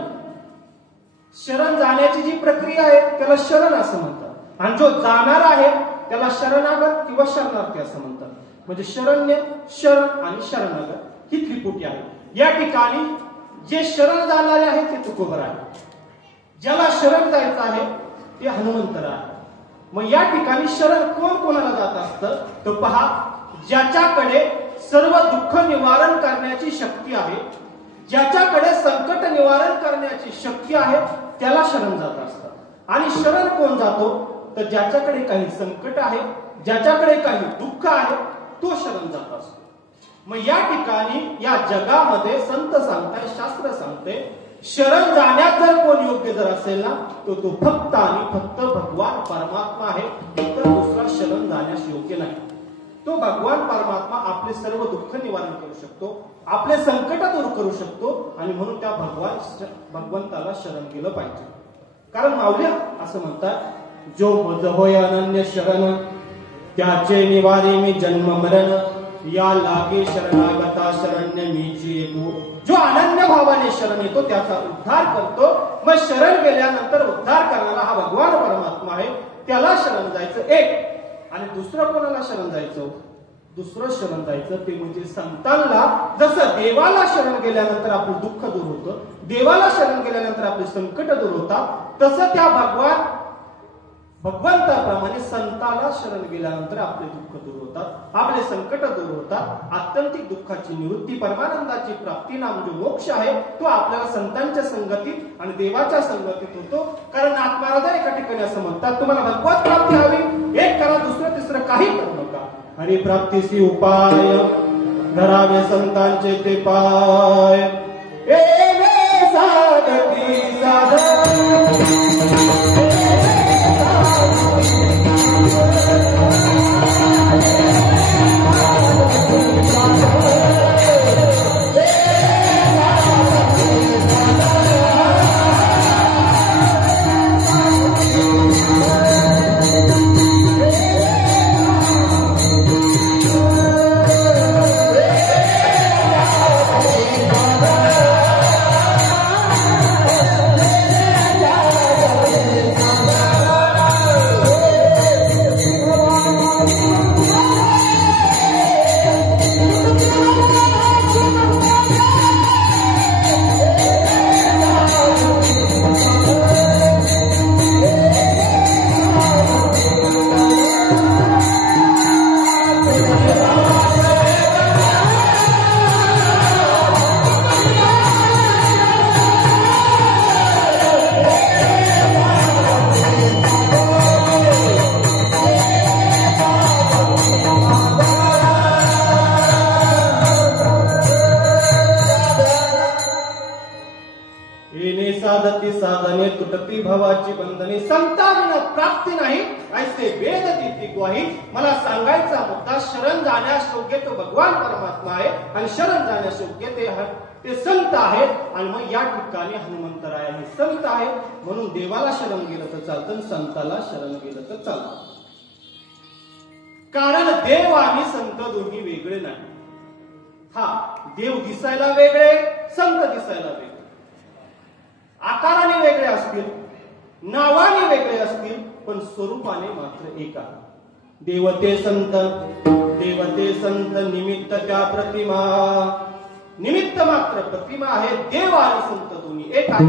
शरण जाण्याची जी प्रक्रिया आहे त्याला शरण असं म्हणतात, आणि जो जाणार आहे त्याला शरणागत किंवा शरणार्थी असं म्हणतात. म्हणजे शरण्य, शरण आणि शरणागत ही त्रिपुटी आहे. या ठिकाणी जे शरण जाणारे आहेत ते तुकोबरा आहे, ज्याला शरण जायचं आहे ते हनुमंतराय आहे. मग या ठिकाणी शरण कोण कोणाला जात असतं? तर पहा, ज्याच्याकडे सर्व दुःख निवारण करण्याची शक्ती आहे, ज्याच्याकडे संकट निवारण करण्याची शक्ती आहे त्याला शरण जात असतात. आणि शरण कोण जातो? तर ज्याच्याकडे काही संकट आहे, ज्याच्याकडे काही दुःख आहे तो शरण जात असतो. मग या ठिकाणी या जगामध्ये संत सांगताय, शास्त्र सांगते, शरण जाण्यात जर कोण योग्य जर असेल ना तो फक्त आणि फक्त भगवान परमात्मा आहे. तर दुसरा शरण जाण्यास योग्य नाही. तो भगवान परमात्मा आपले सर्व दुःख निवारण करू शकतो, आपले संकट दूर करू शकतो, आणि म्हणून त्या भगवंताला शरण गेलं पाहिजे. कारण माऊली असं म्हणतात, जो मज होय अनन्य शरण, त्याचे निवारे मी जन्म मरण, या लागे शरणागता शरण्य मीची येतो. जो अनन्य भावाने शरण येतो त्याचा उद्धार करतो. मग शरण गेल्यानंतर उद्धार करणारा हा भगवान परमात्मा आहे, त्याला शरण जायचं एक. आणि दुसरं कोणाला शरण जायचं? दुसरं शरण जायचं ते म्हणजे संतांना. जसं देवाला शरण गेल्यानंतर आपलं दुःख दूर होतं, देवाला शरण गेल्यानंतर आपले संकट दूर होतात, तसं त्या भगवंताप्रमाणे संताला शरण गेल्यानंतर आपले दुःख दूर होतात, आपले संकट दूर होतात. आत्यंतिक दुःखाची निवृत्ती, परमानंदाची प्राप्ती नाम जो मोक्ष आहे तो आपल्याला संतांच्या संगतीत आणि देवाच्या संगतीत होतो. कारण नाथ महाराज एका ठिकाणी असं म्हणतात, तुम्हाला भगवत प्राप्ती हवी, एक करा, दुसरं तिसरं काही करू नका. हरिप्राप्तीसी उपाय, धरावे संतांचे ते पाय. साधती साध साधने तुटती भवाची बंधने, संतान प्राप्ती नाही ऐसे वेद तिथे ग्वाही. मला सांगायचा मुद्दा, शरण जाण्यास योग्य तो भगवान परमात्मा आहे, आणि शरण जाण्यास योग्य ते संत आहेत. आणि मग या ठिकाणी हनुमंतराय हे संत आहे, म्हणून देवाला शरण गेलं तर चालतं, संताला शरण गेलं तर चालतं. कारण देव आणि संत दोन्ही वेगळे नाही. हा, देव दिसायला वेगळे, संत दिसायला वेगळे, आकाराने वेगळे असतील, नावाने वेगळे असतील, पण स्वरूपाने मात्र एक आहे. देवते संत निमित्त त्या प्रतिमा, निमित्त मात्र प्रतिमा आहे. देव आणि संत दोन्ही एक आहे.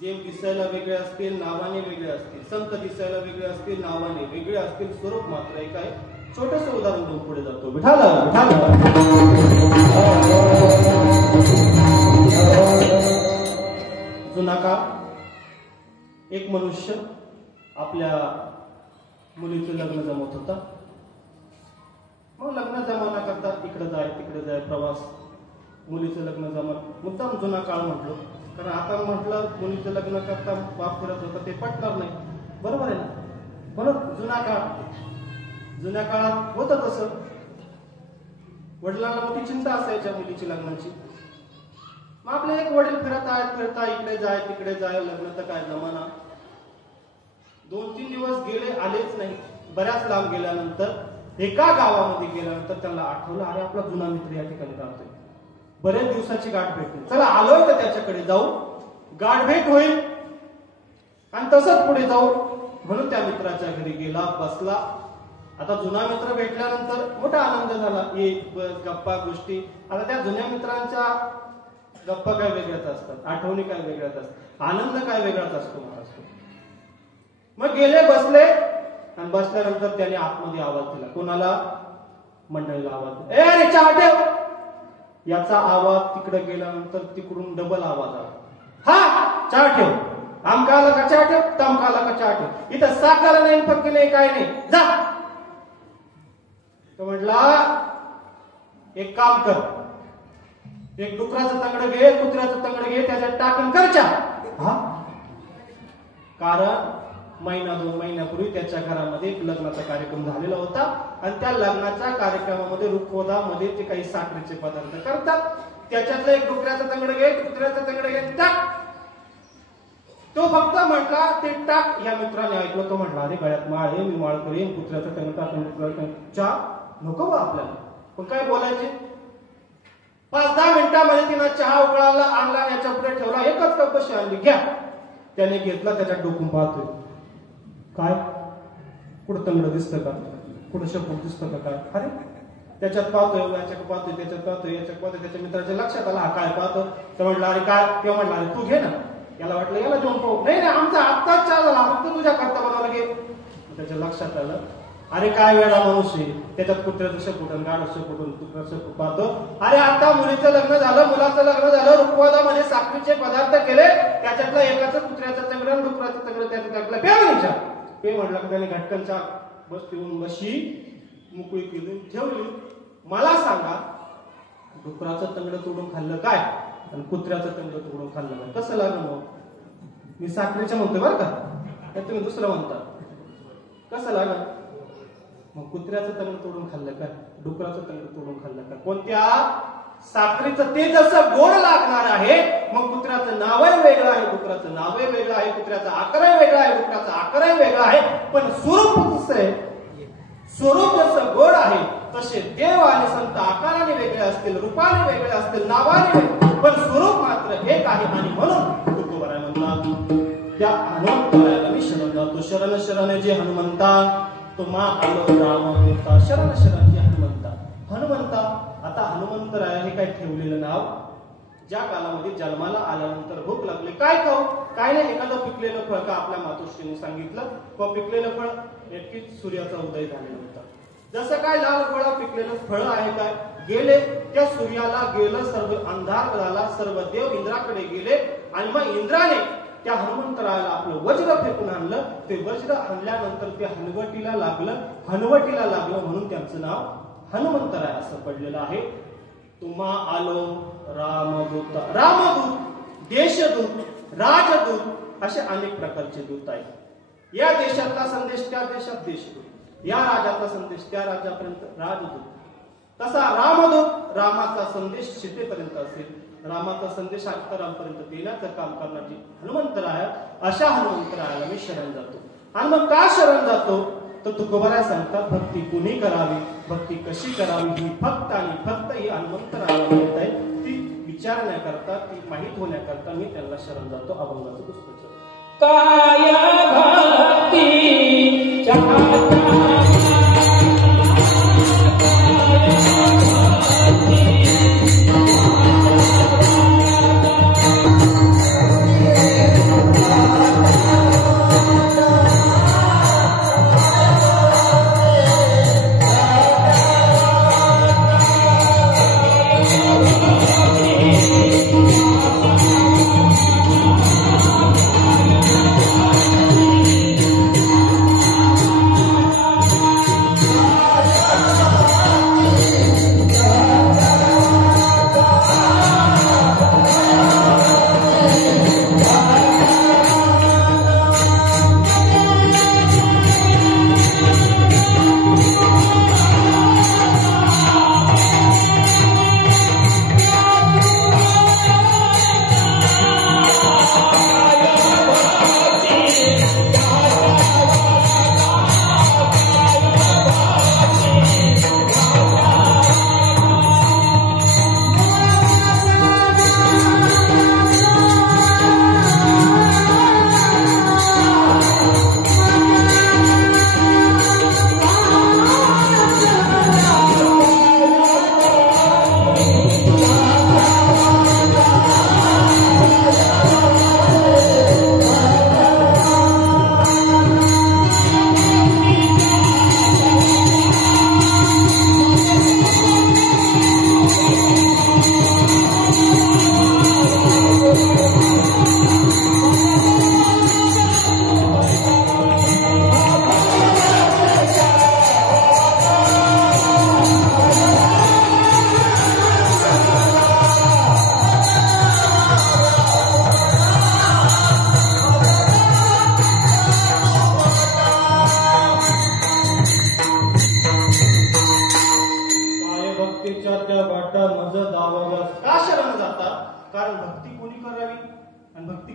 देव दिसायला वेगळे असतील, नावाने वेगळे असतील, संत दिसायला वेगळे असतील, नावाने वेगळे असतील, स्वरूप मात्र एक आहे. छोटस उदाहरण देऊन पुढे जातो. विठाला जुना काळ एक मनुष्य आपल्या मुलीचं लग्न जमवत होता. मग लग्न जमाना करता इकडे जाय तिकडे जाय प्रवास. मुलीचं लग्न जमत मुद्दाम जुना काळ म्हटलो, कारण आता म्हटलं मुलीचं लग्न करता बाप फिरत होता ते पटणार नाही. बरोबर आहे ना? म्हणून जुन्या काळात होतं तसं. वडिलांना मोठी चिंता असायच्या मुलीची लग्नाची. मग आपले एक वडील फिरता इकडे जाय तिकडे जाय, लग्न तर काय जमाना. 2-3 दिवस गेले, आलेच नाही. बऱ्याच लांब गेल्यानंतर एका गावामध्ये गेल्यानंतर त्यांना आठवलं, अरे आपला जुना मित्र या ठिकाणी राहतोय, बरेच दिवसाची गाठ भेटली, चला आलोय तर त्याच्याकडे जाऊ, गाठ भेट होईल आणि तसंच पुढे जाऊ. म्हणून त्या मित्राच्या घरी गेला, बसला. आता जुना मित्र भेटल्यानंतर मोठा आनंद झाला. गप्पा गोष्टी. आता त्या जुन्या मित्रांच्या गप्पा काय वेगळ्याच असतात, आठवणी काय वेगळ्याच असतात, आनंद काय वेगळाच असतो. मग गेले, बसले आणि बसल्यानंतर त्याने आतमध्ये आवाज दिला. कोणाला? मंडळीला आवाज दिला. ए रे चहा ठेव. याचा आवाज तिकडे गेल्यानंतर तिकडून डबल आवाज आला. हा चहा ठेव. आमकाला का चहा ठेव, तमकाला का चहा ठेव. इथं साखर नाही, पक्की नाही, काय नाही, जा. तो म्हटला एक काम कर, एक डुकराचं तंगड घे, कुत्र्याचं तंगड घे, त्याच्यात टाकून कर चहा. कारण 1-2 महिन्यापूर्वी त्याच्या घरामध्ये एक लग्नाचा कार्यक्रम झालेला होता आणि त्या लग्नाच्या कार्यक्रमामध्ये रुखवतामध्ये ते काही साखरेचे पदार्थ करतात. त्याच्यातलं एक डुकऱ्याचं तंगड घे, कुत्र्याचं तंगड घे, टाक. तो फक्त म्हटला ते टाक. या मित्राने ऐकलं. तो म्हटला अरे गळ्यात माळ आहे, मी माळ करेन, कुत्र्याचं तंगड टाकून चहा नको बा आपल्याला. पण काय बोलायचे. 5-10 मिनिटांमध्ये तिनं चहा उकळाला, आणला, याच्या पुढे ठेवला. एकच कप कशी आणली, घ्या. त्याने घेतला, त्याच्यात डोकून पाहतोय. काय कुठं तंगड दिसतं का, कुठं शपूट दिसतं का, काय. अरे त्याच्यात पाहतोय, याच्यात पाहतोय, त्याच्यात पाहतोय, याच्यात पाहतोय. त्याच्या मित्राच्या लक्षात आला हा काय पाहतो. तर म्हटलं अरे काय. तेव्हा म्हटलं अरे तू घे ना. याला वाटलं याला जेवण पाहू. नाही आमचा आत्ताच चहा झाला, फक्त तुझ्या करता बनवला घे. त्याच्या लक्षात आलं अरे काय वेळा मनुष्य. त्याच्यात कुत्र्याचं शपूटन, गाडं शपूटन, कुत्रा शपूट पाहतो. अरे आता मुलीचं लग्न झालं, मुलाचं लग्न झालं, रुखवादामध्ये साखरेचे पदार्थ केले, त्याच्यातलं एकाचं कुत्र्याचं तंगड, डुकराचं तंगड त्याचं टाकलं. पेवणीच्या पे म्हटलं की त्याने घटकांच्या बसतीवरून बशी मोकळी केली, ठेवली. मला सांगा डुकराचं तंगड तोडून खाल्लं काय आणि कुत्र्याचं तंगड तोडून खाल्लं काय, कसं लागलं. मग मी साखरेच्या म्हणतोय बरं का, तुम्ही दुसरं म्हणता. कसं लागलं. मग कुत्र्याचं तंगड तोडून खाल्लं काय, डुकराचं तंगड तोडून खाल्लं काय. कोणत्या साखरेचं ते जसं गोड लागणार आहे, मग कुत्र्याचं नावही वेगळं आहे, डुकराचं नावही वेगळं आहे, कुत्र्याचा आकारही वेगळा आहे, डुकराचा आकारही वेगळा आहे. पण स्वरूप कसं आहे, स्वरूप जसं गोड आहे तसे देव आणि संत आकाराने वेगळे असतील, रूपाने वेगळे असतील, नावाने वेगळे, पण स्वरूप मात्र एक आहे. आणि म्हणून तुकोबाराय म्हणतात त्या हनुमंताला मी शरण जातो. शरण शरण जे हनुमंता तुम्हा आलो राम होता. शरण शरण जे हनुमंता. हनुमंता आता हनुमंतराय हे काय ठेवलेलं नाव. ज्या कालामध्ये जन्माला आल्यानंतर भूक लागली, काय खाऊ, काय नाही, एखादं पिकलेलं फळ का आपल्या मातोश्रीने सांगितलं. व पिकलेलं फळ नक्कीच सूर्याचा उदय झालेला होता. जसं काय लाल फळ पिकलेलं फळ आहे काय, गेले त्या सूर्याला गेलं, सर्व अंधार झाला, सर्व देव इंद्राकडे गेले. आणि मग इंद्राने त्या हनुमंतराला आपलं वज्र फेकून आणलं. ते वज्र आणल्यानंतर ते हनुवटीला लागलं, हनुवटीला लागलं म्हणून त्यांचं नाव हनुमंतराय असं पडलेलं आहे. तुम्हा आलो रामदूत. रामदूत, देशदूत, राजदूत असे अनेक प्रकारचे दूत आहेत. या देशातला संदेश त्या देशात देशदूत, या राजाचा संदेश त्या राजापर्यंत राजदूत, तसा रामदूत रामाचा संदेश सीतेपर्यंत असेल, रामाचा संदेश अंतरापर्यंत देण्याचं काम करणारी हनुमंतराय, अशा हनुमंतरायाला मी शरण जातो. आणि मग का शरण जातो तर तुकोबाराय सांगतात, भक्ती कुणी करावी, भक्ती कशी करावी ही फक्त आणि फक्त ही हनुमंतरायाला माहित आहे. ती विचारण्याकरता, ती माहीत होण्याकरता मी त्यांना शरण जातो. अभंगाचं पुस्तक काय भक्ती चाहता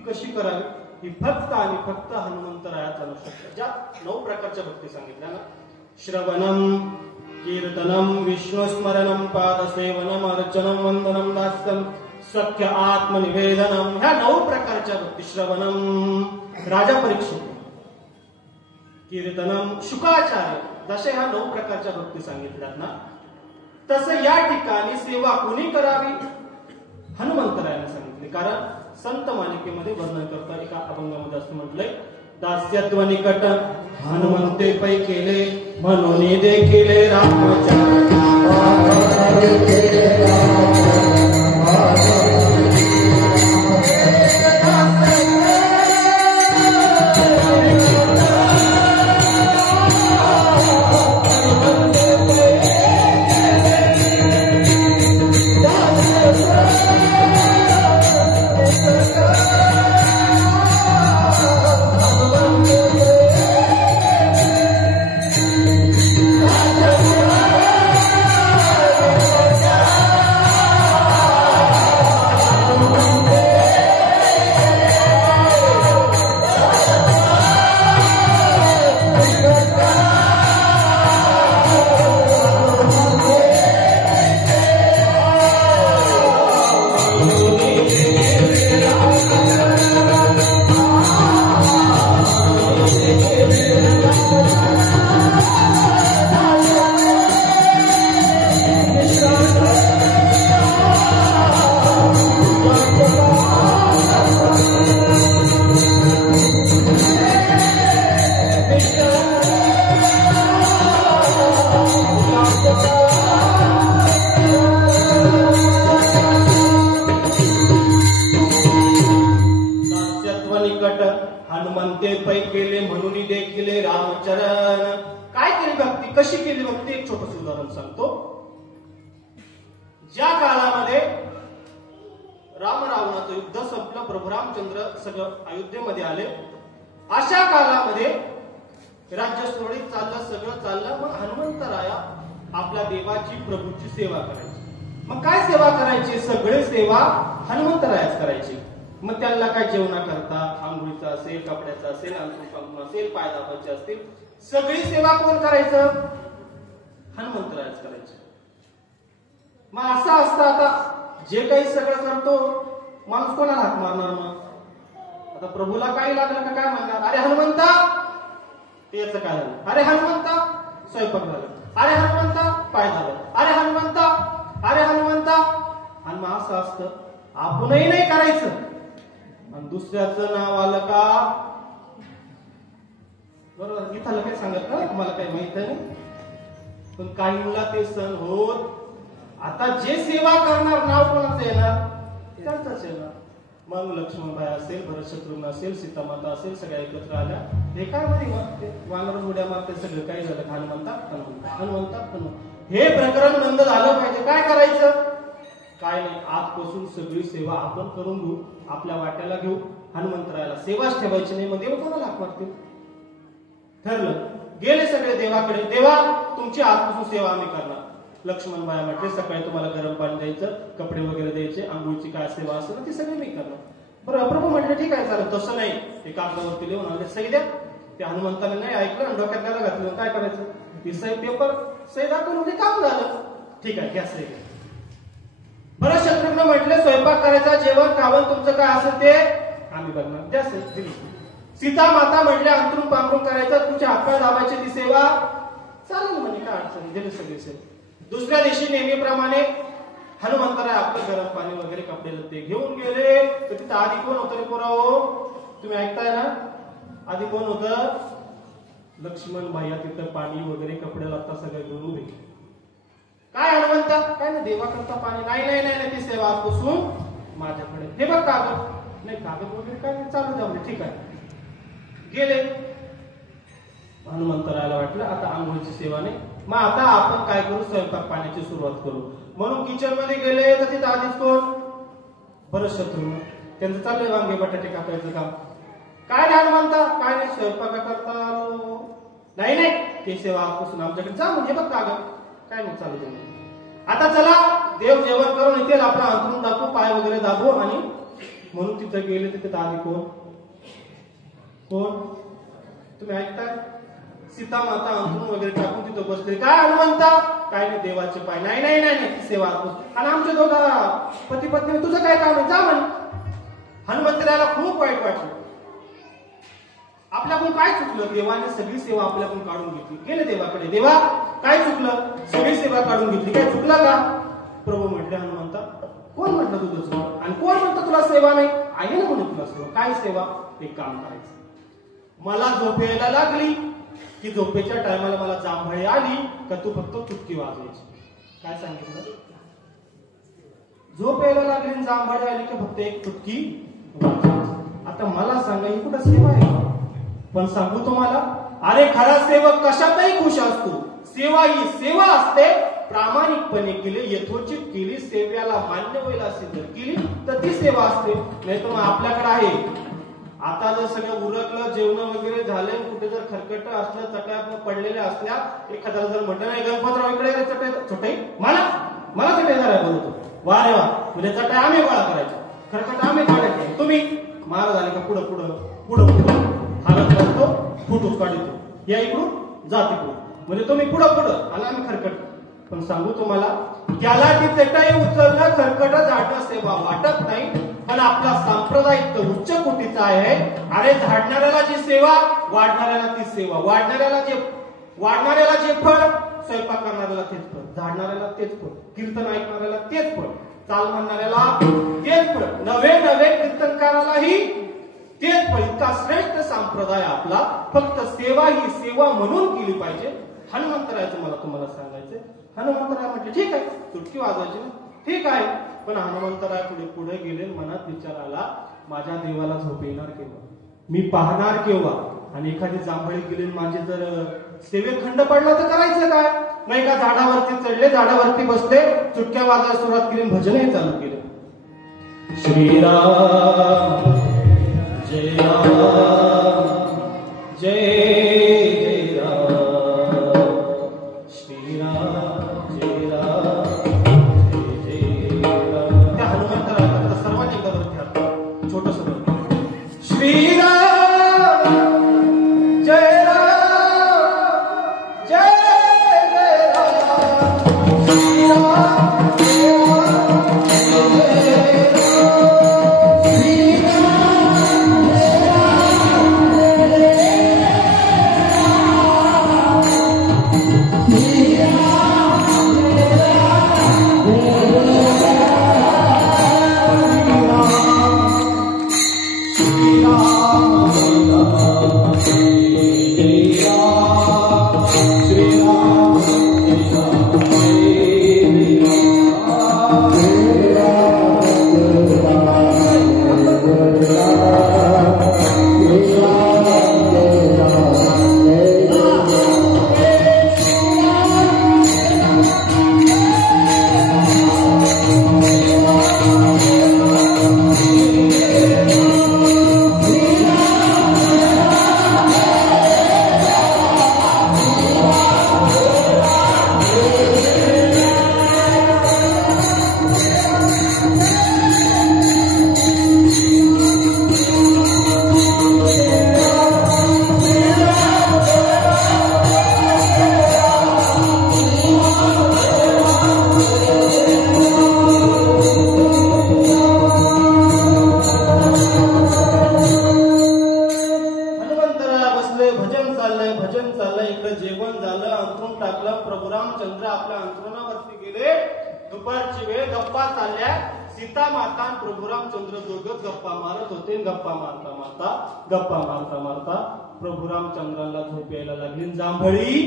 कशी करावी ही फक्त आणि फक्त हनुमंतराया चालू शकते. ज्या 9 प्रकारच्या भक्ती सांगितल्या ना, श्रवणम, कीर्तनम, विष्णुस्मरणम, पादसेवनम, अर्चनम, वंदनम, दास्यम, सख्य आत्मनिवेदनम, ह्या 9 प्रकारच्या भक्ती. श्रवणम राजा परीक्षित, कीर्तनम शुकाचार्य, जसे ह्या 9 प्रकारच्या भक्ती सांगितल्यात ना, तसं या ठिकाणी सेवा कोणी करावी हनुमंतरायाने सांगितले. कारण संत मालिकेमध्ये वर्णन करता एका अभंगामध्ये असं म्हटलंय, दास्यत्व निकट हनुमंते पै केले, म्हणून देखील रामचरण हनुमंते पै केले, म्हणून देखील रामचरण. काय केली भक्ती, कशी केली भक्ती, एक छोटस उदाहरण सांगतो. ज्या काळामध्ये राम रावणाचं युद्ध संपलं, प्रभू रामचंद्र सगळं अयोध्येमध्ये आले, अशा काळामध्ये राज्य सुरळीत चाललं, सगळं चाललं. मग हनुमंतराया आपल्या देवाची प्रभूची सेवा करायची. मग काय सेवा करायची? सगळे सेवा हनुमंतरायाच करायची. मग त्यांना काय जेवणा करता, आंघोळीचा असेल, कपड्याचा असेल, अंथरूण पांघरूण असेल, पाय दाबायचे असतील, सगळी सेवा कोण करायचं? हनुमंतरायाच करायचे. मग असं असतं आता जे काही सगळं करतो माणूस कोणाला हाक मारणार? मग आता प्रभूला काही लागलं का काय म्हणणार? अरे हनुमंता, त्याच काय झालं? अरे हनुमंता, स्वयंपाक झाला. अरे हनुमंता, पाय झालं. अरे हनुमंता, अरे हनुमंता. आणि मग असं असतं, आपणही नाही करायचं आणि दुसऱ्याचं नाव आलं का बरोबर इथं लगेच सांगत का तुम्हाला काही माहित नाही. पण काहींना ते सण होत. आता जे सेवा करणार नाव कोणाचं येणार? त्यांचंच येणार. मग लक्ष्मणबाई असेल, भरत शत्रुघ्न असेल, सीतामाता असेल, सगळ्या एकत्र आल्या. हे काय मध्ये वानर उड्या मारते, सगळं काही झालं. हनुमंता हनुमंता हनुमंता हनुमंत. हे प्रकरण बंद झालं पाहिजे. काय करायचं? काय नाही, आजपासून सगळी सेवा आपण करून घेऊ, आपल्या वाट्याला घेऊ. हनुमंतरायाला सेवाच ठेवायची नाही. मग देव कोणाला हाक मारतील? ठरलं. गेले सगळे देवाकडे. देवा, तुमची आजपासून सेवा आम्ही करणार. लक्ष्मणबाई म्हटले, सकाळी तुम्हाला गरम पाणी द्यायचं, कपडे वगैरे द्यायचे, आंघोळीची काय सेवा असेल ती सगळी मी करणार. बरं प्रभू म्हटले, ठीक आहे चालेल. तसं नाही, ते कागदावरती लिहून आले, सही द्या. ते हनुमंताने नाही ऐकलं आणि डोक्यात त्याला घातलं. काय करायचं? ती सही पेपर सही दाखवून ते काम झालं. ठीक आहे, घ्या सही घ्या. भरत शत्रुघ्न म्हटले, स्वयंपाक करायचा, जेवण खावण तुमचं काय असेल ते आम्ही बघणार, द्या सही दिली. सीता माता म्हटले, अंथरूण पांघरूण करायचं, तुमच्या हातपाय दाबायची ती सेवा चालेल म्हणे, काय अडचण दिली सगळी सेवा. दुसऱ्या दिवशी नेहमीप्रमाणे हनुमंतराय आपलं गरम पाणी वगैरे कपडे लत्ते घेऊन गेले. तर तिथं आधी कोण होतं रे पोराओ? तुम्ही ऐकताय ना? आधी कोण होतं? लक्ष्मण भैया तिथं पाणी वगैरे कपडे लत्ता सगळं घेऊन उभे. काय हनुमंता? काय ना देवा करता पाणी? नाही नाही नाही ती सेवा आजपासून माझ्याकडे. हे बघ कागद. नाही कागद वगैरे काय चालू द्या. ठीक आहे. गेले. हनुमंतरायाला वाटलं आता आंघोळीची सेवा नाही, मग आता आपण काय करू? स्वयंपाक पाण्याची सुरुवात करू. म्हणून किचन मध्ये गेले. तर तिथं आधीच कोण? भरत शत्रुघ्न. त्यांचं चाललंय वांगे बटाटे कापायचं काम. काय नाही हनुमंता? काय नाही, स्वयंपाक करता आलो. नाही नाही, ते सेवा आजपासून आमच्याकडे जा म्हणजे बघ कागद. काय नाही, चालू दे. आता चला देव जेवण करून येतील, आपला अंथरूण दाखवू, पाय वगैरे दाबू. आणि म्हणून तिथं गेले. तिथे आधी कोण? कोण? तुम्ही ऐकताय? सीता माता अंथरूण वगैरे टाकून तिथं बसले. काय हनुमंता? काय नाही, देवाचे पाय. नाही नाही नाही नाही, सेवा आजपासून. आणि आमच्या दोघा पती पत्नी, तुझं काय काम आहे? जा म्हण. हनुमंतरायाला खूप वाईट वाटलं. आपल्याकडून काय चुकलं? देवाने सगळी सेवा आपल्याकडून काढून घेतली. गेले देवाकडे. देवा, काय चुकलं? सगळी सेवा काढून घेतली, काय चुकलं का? प्रभू म्हटले, हनुमंता कोण म्हटलं तुझं चुकलं? आणि कोण म्हणतं तुला सेवा नाही? आहे ना म्हणून तुला सेवा. काय सेवा? एक काम करायचं. मला झोप यायला लागली की झोपेच्या टायमाला मला जांभळी आली का तू फक्त चुटकी वाजवायची. काय सांगितलं? झोप यायला लागली, जांभळी आली की फक्त एक चुटकी वाजवायची. आता मला सांगा, ही कुठं सेवा आहे? पण सांगू तुम्हाला, अरे खरा सेवक कशातही खुश असतो. सेवा ही सेवा असते. प्रामाणिकपणे केली, यथोचित केली, सेव्याला मान्य होईल अशी जर केली तर ती सेवा असते. नाही तर मग आपल्याकडे आहे आता जर सगळं उरकलं, जेवण वगैरे झाले, कुठे जर खरकट असलं, चटया पडलेल्या असल्या, एखाद्याला जर म्हटलं नाही गणपतराव इकडे चटई मला चटईदार आहे बोलतो. वा रे वा, म्हणजे चटया आम्ही गोळा करायच्या, खरकट आम्ही काढायचे, तुम्ही महाराज आले का पुढं पुढं पुढं पुढं हालत करतो, फुटूच काढतो, या इकडून जा तिकडून, म्हणजे तुम्ही पुढं पुढं आणि आम्ही खरकट. पण सांगू तुम्हाला, त्याला ती चटई उचलणं, खरकट झाडणं सेवा वाटत नाही, पण आपला संप्रदाय इतकं उच्च कोटीचा आहे. अरे झाडणाऱ्याला जी सेवा, वाढणाऱ्याला ती सेवा, वाढणाऱ्याला जे फळ, स्वयंपाक करणाऱ्याला तेच फळ, झाडणाऱ्याला तेच फळ, कीर्तन ऐकणाऱ्याला तेच फळ, चाल म्हणणाऱ्याला तेच फळ, नवे नवे कीर्तनकारालाही तेच फळ. इतका श्रेष्ठ संप्रदाय आपला. फक्त सेवा ही सेवा म्हणून केली पाहिजे. हनुमंतरायचं मला तुम्हाला सांगायचंय. हनुमंतराय म्हटले ठीक आहे, चुटकी वाजवायची ना, ठीक आहे. पण हनुमंतराय पुढे पुढे गेले. मनात विचार आला, माझ्या देवाला झोप येणार केव्हा, मी पाहणार केव्हा, आणि एखादी जांभळी गेली माझे जर सेवेत खंड पडला तर करायचं काय. मग एका झाडावरती चढले, झाडावरती बसले, चुटक्या वाजवायला सुरुवात केली, भजनही चालू केलं. श्रीराम जय राम जय जय भजन चाललं, इकडे जेवण झालं, अंथरूण टाकलं, प्रभू रामचंद्र आपल्या अंथरुणावरती गेले. दुपारची वेळ, गप्पा चालल्या. सीता माता आणि प्रभू रामचंद्र दोघं गप्पा मारत होते. गप्पा मारता मारता प्रभू रामचंद्राला झोप यायला लागली. जांभळी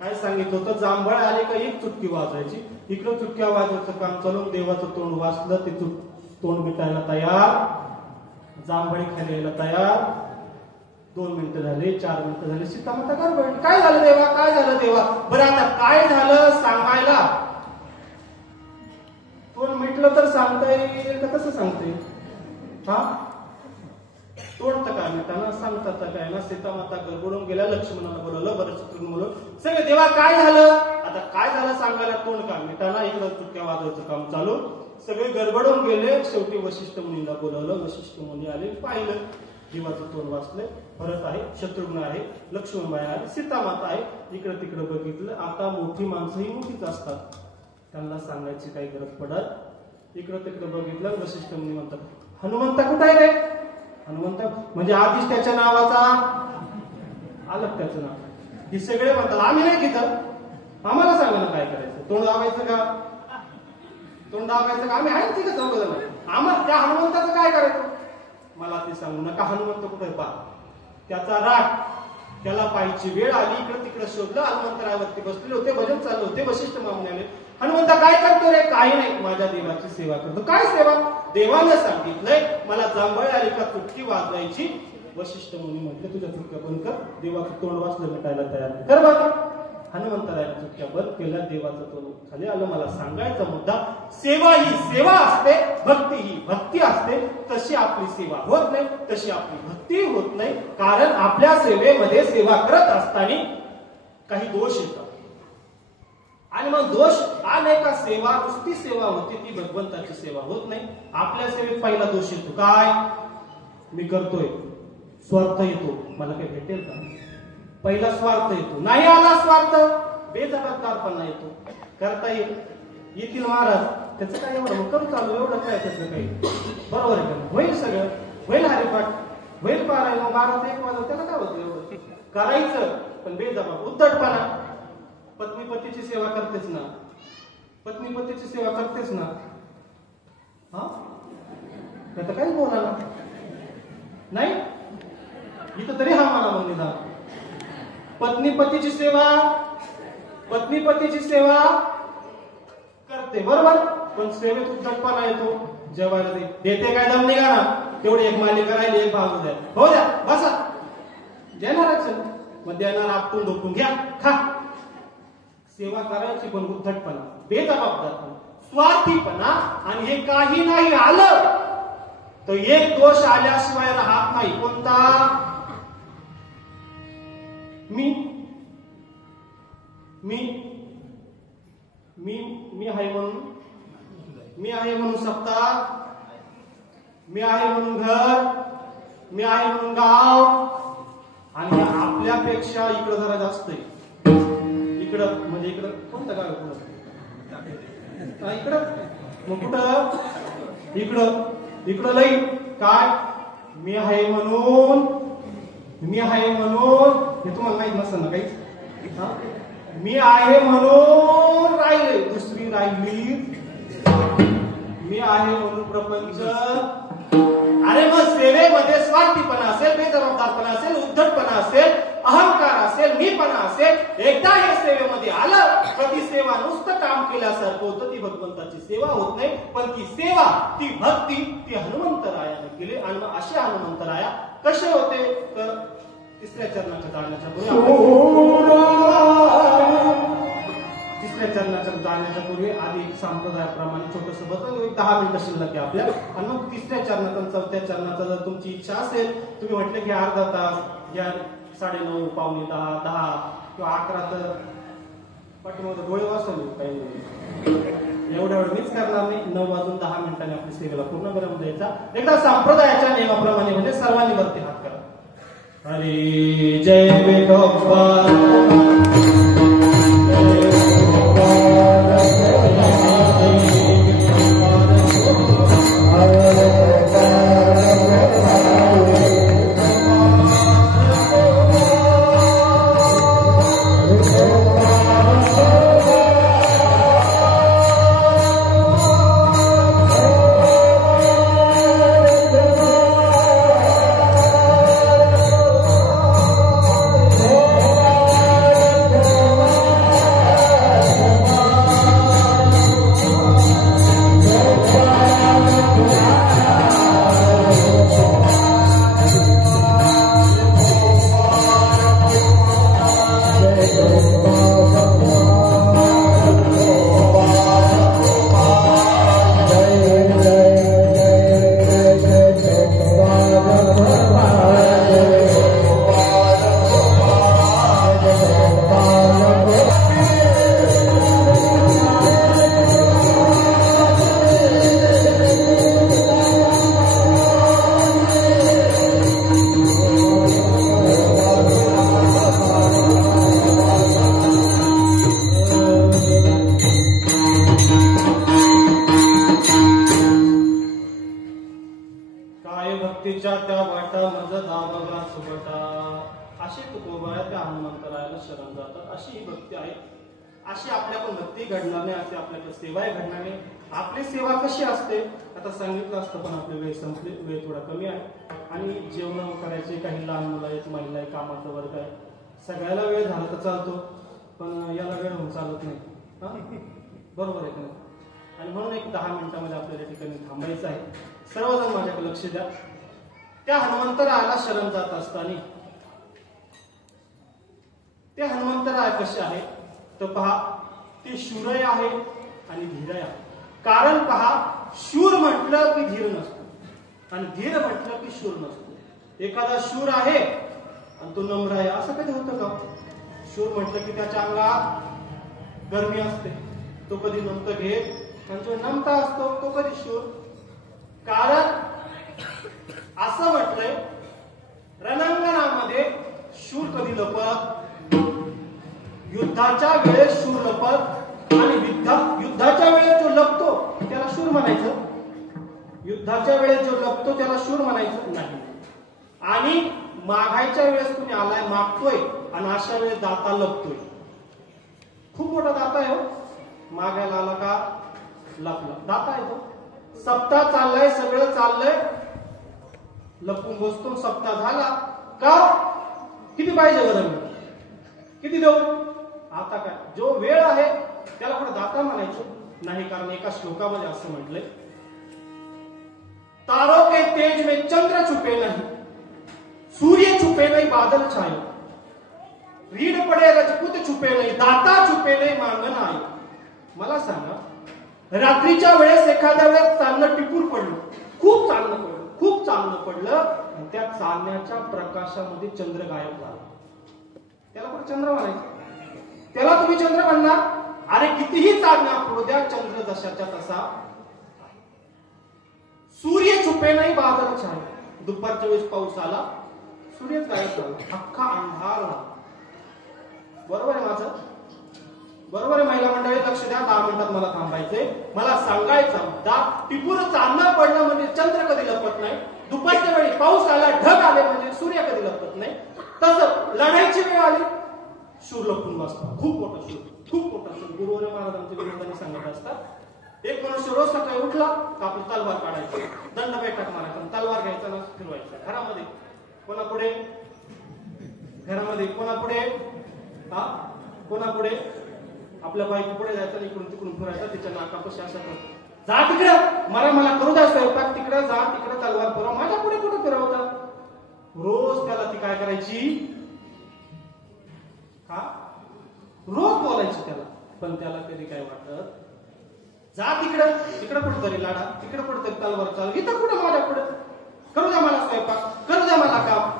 काय सांगितलं होतं, जांभळ आले का एक चुटकी वाजवायची. इकडं चुटक्या वाजवायचं काम चालून देवाचं तोंड वाचलं. ते तोंड मिटायला तयार, जांभळी खाली यायला तयार. 2 मिनिटं झाले, 4 मिनिटं झाले. सीता माता गडबडली. काय झालं देवा, काय झालं देवा? बरं आता काय झालं सांगायला? तोंड मिटलं तर सांगता येईल का? कसं सांगता येईल? हा, तोंड तर काय मिटाना, सांगता तर काय ना. सीता माता गडबडून गेल्या. लक्ष्मणाला बोलवलं, बरं शत्रुघ्न बोलवलं. सगळे देवा काय झालं? आता काय झालं सांगायला तोंड काय मिटाना. इकडं चुटक्या वाजवायचं काम चालू. सगळे गडबडून गेले. शेवटी वशिष्ठ मुनीला बोलवलं. वशिष्ठ मुनी आले, पाहिलं. देवाचं तोंड वाचलंय. भरत आहे, शत्रुघ्न आहे, लक्ष्मणबाई आहे, सीता माता आहे. इकडं तिकडं बघितलं. आता मोठी माणसं ही मोठीच असतात, त्यांना सांगायची काही गरज पडत. इकडं तिकडं बघितलं. वशिष्ठ मुनी म्हणतात, हनुमंता कुठे आहे रे? हनुमंत म्हणजे आधीच त्याच्या नावाचा आलं त्याचं नाव. हे सगळे म्हणतात आम्ही नाही तिथं, आम्हाला सांगा ना काय करायचं. तोंड दाबायचं का? तोंड दाबायचं का? आम्ही आहे तिथं चौघ. आम्हाला त्या हनुमंताचं काय करायचं? मला ते सांगू नका. हनुमंत कुठे पहा. त्याचा राग, त्याला पाहायची वेळ आली. इकडे तिकडे शोधलं. हनुमंतरावरती बसलेले होते, भजन चालू होते. वशिष्ठ मामुनी आले. हनुमंता काय करतो रे? काही नाही, माझ्या देवाची सेवा करतो. काय सेवा? देवानं सांगितलंय मला जांभळ आली का चुटकी वाजवायची. वशिष्ठ मुनी म्हटले तुझ्या चुटक्या बंद कर. देवाचं तोंड वाचलं मिटायला तयार नाही. कर बघा. हनुमंतराया चुटक्या बंद केल्या. देवाचं तोंड खाली आलं. मला सांगायचा मुद्दा, सेवा ही सेवा असते, भक्ती ही भक्ती असते. तशी आपली सेवा होत नाही, तशी आपली भक्ती होत नाही. कारण आपल्या सेवेमध्ये सेवा करत असताना काही दोष येतात. आणि मग दोष आले का सेवा नुसती सेवा होती, ती भगवंताची सेवा होत नाही. आपल्या सेवेत पहिला दोष येतो काय? मी करतोय, स्वार्थ येतो. मला काही भेटेल का? पहिला स्वार्थ येतो. नाही आला स्वार्थ, बेजबाबदारपणा येतो. करता येतील महाराज, त्याचं काय एवढं मग करू चालू, एवढं काय त्याचं काही. बरोबर आहे का? होईल सगळं, होईल हरिपाठ, होईल पारायण. 12 ते 1 वाजता त्याला काय होतं एवढं करायचं. पण बेजबाब उद्धटपणा. पत्नी पतीची सेवा करतेच ना, पत्नी पतीची सेवा करतेच ना. हा, त्याचं काहीच बोला ना नाही. इथं तरी हा मला मग निदान पत्नी पतीची सेवा, पत्नी पतीची सेवा करते बरोबर. पण सेवेत उद्धटपणा येतो. जेवायला देते काय दम निघा ना. तेवढी एक मालिका राहिली, एक भाग द्या, हो द्या, बसा. देणारच मग देणार, आपटून ढोकून घ्या, खा. सेवा करायची पण उद्धटपणा, बेजबाबदारपणा, स्वार्थीपणा. आणि हे काही नाही आलं तर एक दोष आल्याशिवाय राहत नाही. कोणता? मी मी मी मी आहे म्हणून, मी आहे म्हणून सत्ता, मी आहे म्हणून घर, मी आहे म्हणून गाव. आणि आपल्यापेक्षा इकडं जरा जास्त आहे. इकडं म्हणजे इकडं कोणतं गाव इकडं, मग कुठं इकडं, इकडं लई काय? मी आहे म्हणून, मी आहे म्हणून. हे तुम्हाला माहित नसेल ना काहीच. मी आहे म्हणून राहिले, दुसरी राहिली मी आहे म्हणून प्रपंच. अरे मग सेवेमध्ये स्वार्थीपणा असेल, बेजबाबदारपणा असेल, उद्धटपणा असेल, अहंकार असेल, मीपणा असेल, एकदा हे सेवेमध्ये आलं तर ती सेवा नुसतं काम केल्यासारखं होतं, ती भगवंताची सेवा होत नाही. पण ती सेवा, ती भक्ती, ती हनुमंतरायाने केली. आणि मग असे हनुमंतराया कसे होते? तर तिसऱ्या चरणाच्या जाण्याच्या पूर्वी आधी संप्रदायाप्रमाणे छोटस बदल, 10 मिनिटं शिल्लक आहे आपल्या. आणि मग तिसऱ्या चरणाचा, चौथ्या चरणाचा जर तुमची इच्छा असेल, तुम्ही म्हटलं की अर्धा तास या, 9:30, पावणे 10, 10 किंवा 11 तर पाठीमध्ये डोळे वाचवले काही एवढ्या वेळ मीच करणार नाही. 9 वाजून 10 मिनिटांनी आपली सेवेला पूर्ण विराम द्यायचा. एकदा संप्रदायाच्या नियमाप्रमाणे म्हणजे सर्वांनी वरती हात करा. हरी जय विठोबा. हनुमंतरायाला शरण जातात. अशी ही भक्ती आहे. अशी आपल्याकडून भक्ती घडणार नाही, अशी आपल्याकडे सेवाही घडणार नाही. आपली सेवा कशी असते आता सांगितलं असतं, पण आपली वेळ संपली, वेळ थोडा कमी आहे आणि जेवण करायचे, काही लहान मुलं आहेत, महिला आहे, कामाचा वर्ग आहे, सगळ्याला वेळ झाला तर चालतो, पण याला वेळ होऊन चालत नाही. हा बरोबर आहे का नाही? आणि म्हणून एक 10 मिनिटांमध्ये आपल्याला या ठिकाणी थांबायचं आहे. सर्वजण माझ्याकडे लक्ष द्या. त्या हनुमंतरायाला शरण जात असताना ते हनुमंतराय कसे आहे तर पहा, ते शूरय आहे आणि धीरय आहे. कारण पहा, शूर म्हटलं की धीर नसतो आणि धीर म्हटलं की शूर नसतो. एखादा शूर आहे आणि तो नम्र आहे, असं कधी होतं का? शूर म्हटलं की त्याच्या अंगात गरमी असते, तो कधी नमतं घेत, आणि जो नमता असतो तो कधी शूर. कारण असं म्हटलंय रणांगणामध्ये शूर कधी लपत, युद्धाच्या वेळेस शूर लपत, आणि युद्धाच्या वेळेस जो लपतो त्याला शूर म्हणायचं, युद्धाच्या वेळेस जो लपतो त्याला शूर म्हणायचं नाही. आणि मागायच्या वेळेस कुणी आलाय, मागतोय, आणि अशा वेळेस दाता लपतोय. खूप मोठा दाता आहे हो. मागायला आला का लपला, दाता आहे तो. सप्ताह चाललाय, सगळं चाललंय, लपून बसतो. सप्ताह झाला का किती पाहिजे बरं, किती देऊ? आता काय जो वेळ आहे त्याला कुठे दाता म्हणायचं नाही. कारण एका श्लोकामध्ये असं म्हटलंय, तारों के तेज में चंद्र छुपे नहीं, सूर्य छुपे नहीं बादल छाए, रीड पडे रजपूत छुपे नाही, दाता छुपे नाही मांगन आहे. मला सांगा, रात्रीच्या वेळेस एखाद्या वेळेस चांदणं टिपूर पडलं, खूप चांदणं पडलं, खूप चांदणं पडलं, आणि त्या चांदण्याच्या प्रकाशामध्ये चंद्र गायब झाला, त्याला कुठे चंद्र म्हणायचं? त्याला तुम्ही चंद्र म्हणणार? अरे कितीही चांदण्या पडू द्या, चंद्र जशाच्या तसा. सूर्य छुपे नाही बादल छाए, दुपारच्या वेळेस पाऊस आला, सूर्यच गायब झाला, अख्खा अंधार झाला. बरोबर आहे माझं? बरोबर आहे महिला मंडळी? लक्ष द्या, 10 मिनिटात मला थांबायचंय. मला सांगायचा मुद्दा, टिपूर चांदणं पडलं म्हणजे चंद्र कधी लपत नाही, दुपारच्या वेळी पाऊस आला, ढग आले म्हणजे सूर्य कधी लपत नाही. तसं लढायची वेळ आली, शूर लपून बसतात. खूप मोठा शूर, खूप मोठा शूर. गुरुवारी महाराजांचे विनोदाने सांगत असतात, एक मनुष्य रोज सकाळी उठला का आपली तलवार काढायची, दंड बैठक मारायचा, तलवार घ्यायचा ना फिरवायचा घरामध्ये. कोणापुढे? घरामध्ये. कोणापुढे? हा कोणापुढे? आपल्या बायको पुढे जायचं, इकडून तिकडून फिरायचं, तिच्या नाकापाशी असं करत, जा तिकडं, मला करू द्या स्वयंपाक, तिकडं जा, तिकडं तलवार फिरवा, माझ्या पुढे कुठे फिरवता? रोज त्याला ती काय करायची? हा रोज बोलायची त्याला. पण त्याला कधी काय वाटत, जा तिकडं, तिकडं कुठेतरी लाडा, तिकडं कुठेतरी तलवार चालू, इथं कुठं माझ्या पुढे, करू द्या मला स्वयंपाक, करू द्या मला काम.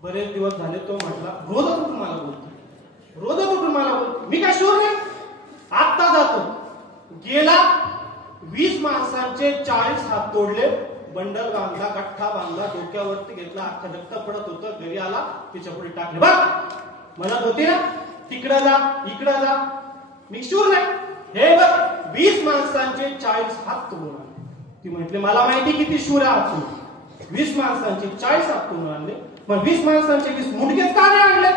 बरेच दिवस झाले तो म्हटला, रोजच उठून मला बोलतो, रोजच उठून मला बोलतो, मी काय शूर नाही? आत्ता जातो. गेला, 20 माणसांचे 40 हात तोडले, बंडल बांधला, गठ्ठा बांधला, डोक्यावरती घेतला, अख्खा धक्का पडत होतं. घरी आला, तिच्या पुढे टाकले, बघ म्हणत होती ना, तिकडं जा, इकडं जा, मी शूर नाही. हे बघ, 20 माणसांचे 40 हात तोडून आणले. ती म्हटली, मला माहिती किती शूर आहात तुम्ही, 20 माणसांचे 40 हात तोडून आणले, मग 20 माणसांचे 20 मुंडकेच का नाही आणले?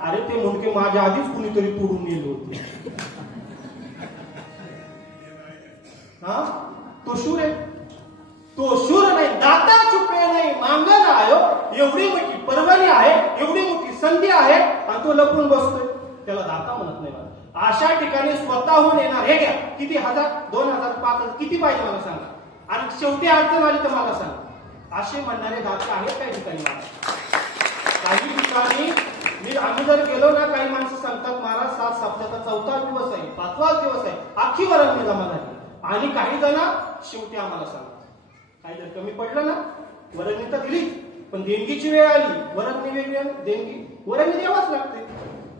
अरे ते मुंडके माझ्या आधीच कुणीतरी तोडून गेले होते. हा तो शूर आहे, तो शूर नाही. दाता छुपे नाही मांगन आयो, एवढी मोठी परवणी आहे, एवढी मोठी संधी आहे, आणि तो लपून बसतोय, त्याला दाता म्हणत नाही. अशा ठिकाणी स्वतःहून येणार, हे घ्या, किती 1000, 2000, 5000, किती पाहिजे मला सांगा, आणि शेवटी अडचण आली तर मला सांगा. असे म्हणणारे दाते आहेत काही ठिकाणी. काही ठिकाणी आम्ही जर गेलो ना, काही माणसं सांगतात, महाराज 7 सप्ताहाचा 4था दिवस आहे, 5वा दिवस आहे, अख्खी वरंगणी जमा झाली. आणि काही जण शेवटी आम्हाला सांगतात, काही जर कमी पडलं ना, वरंगणी तर दिली, पण देणगीची वेळ आली, वरंगणी वेगळी, देणगी वरंगणी द्यावाच लागते.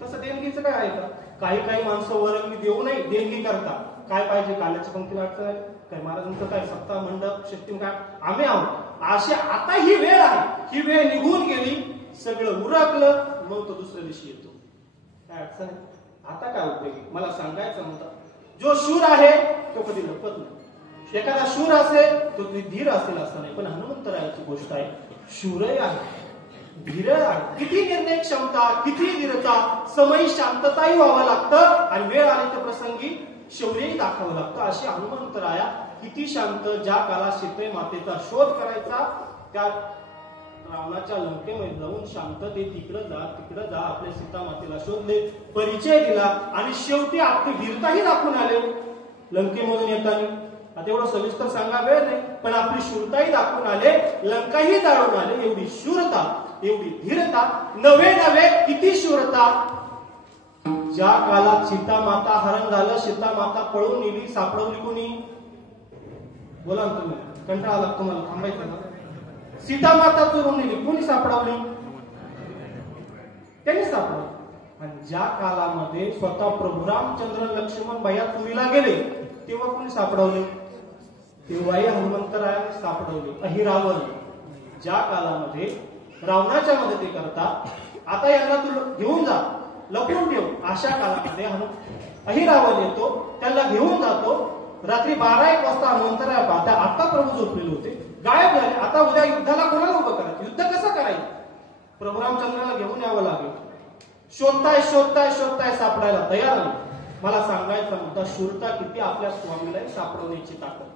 तसं देणगीचं काय आहे का? काही माणसं वरंगणी देऊ नये, देणगी करतात. काय पाहिजे? काल्याच्या पंक्तीला अडचण आहे काय? महाराजांचं काय सप्ताह मंडप शक्ती काय? आम्ही आहोत. अशी आता ही वेळ आहे, ही वेळ निघून गेली, सगळं उरकलं, मग तो दुसऱ्या दिवशी येतो. काय अडचण आहे? आता काय उपयोगी? मला सांगायचं म्हणतात, जो शूर आहे तो कधी लपत नाही. एखादा शूर असेल तो धीर असेल असं नाही. पण हनुमंतरायाची गोष्ट आहे, शूरही आहे धीर आहे. किती निर्णय क्षमता, किती धीरता, समय शांतताही व्हावं लागतं आणि वेळ आली तर प्रसंगी शौर्यही दाखवावं लागतं. अशी हनुमंतराया किती शांत, ज्या काळात सीते मातेचा शोध करायचा त्या रावणाच्या लंकेमध्ये जाऊन शांत ते तिकडं जा आपल्या सीता मातेला शोधले, परिचय दिला आणि शेवटी आपली धीरताही दाखवून आले लंकेमधून येताना. आता एवढं सविस्तर सांगा वेळ नाही, पण आपली शूरताही दाखवून आले, लंकाही जाळून आले. एवढी शूरता, एवढी धीरता, नवे नवे किती शूरता. ज्या काळात सीता माता हरण झालं, सीता माता पळून नेली, सापडवली कोणी? बोला ना तुम्ही, कंटाळा लागतो मला, थांबायचं ना. सीता माता चोरून नेली, कोणी सापडवली? त्यांनी सापडवली. आणि ज्या काळामध्ये स्वतः प्रभू रामचंद्र लक्ष्मण भैया चोरीला गेले, तेव्हा कोणी सापडवले? तेव्हाही हनुमंतरायाने सापडवले. अहिरावण ज्या काळामध्ये रावणाच्या मदतीकरता आता यांना तू घेऊन जा, लपून ठेव, अशा काळामध्ये अहिरावण येतो, त्याला घेऊन जातो. रात्री 12-1 वाजता हनुमंतराय पाहता आता प्रभू झोपलेले होते, गायब झाले. आता उद्या युद्धाला कोणाला उभं करायचं? युद्ध कसं करायचं? प्रभू रामचंद्राला घेऊन यावं लागेल. शोधताय सापडायला तयार नाही. मला सांगायचा मुद्दा, शूरता किती आपल्या स्वामीला सापडवण्याची ताकद.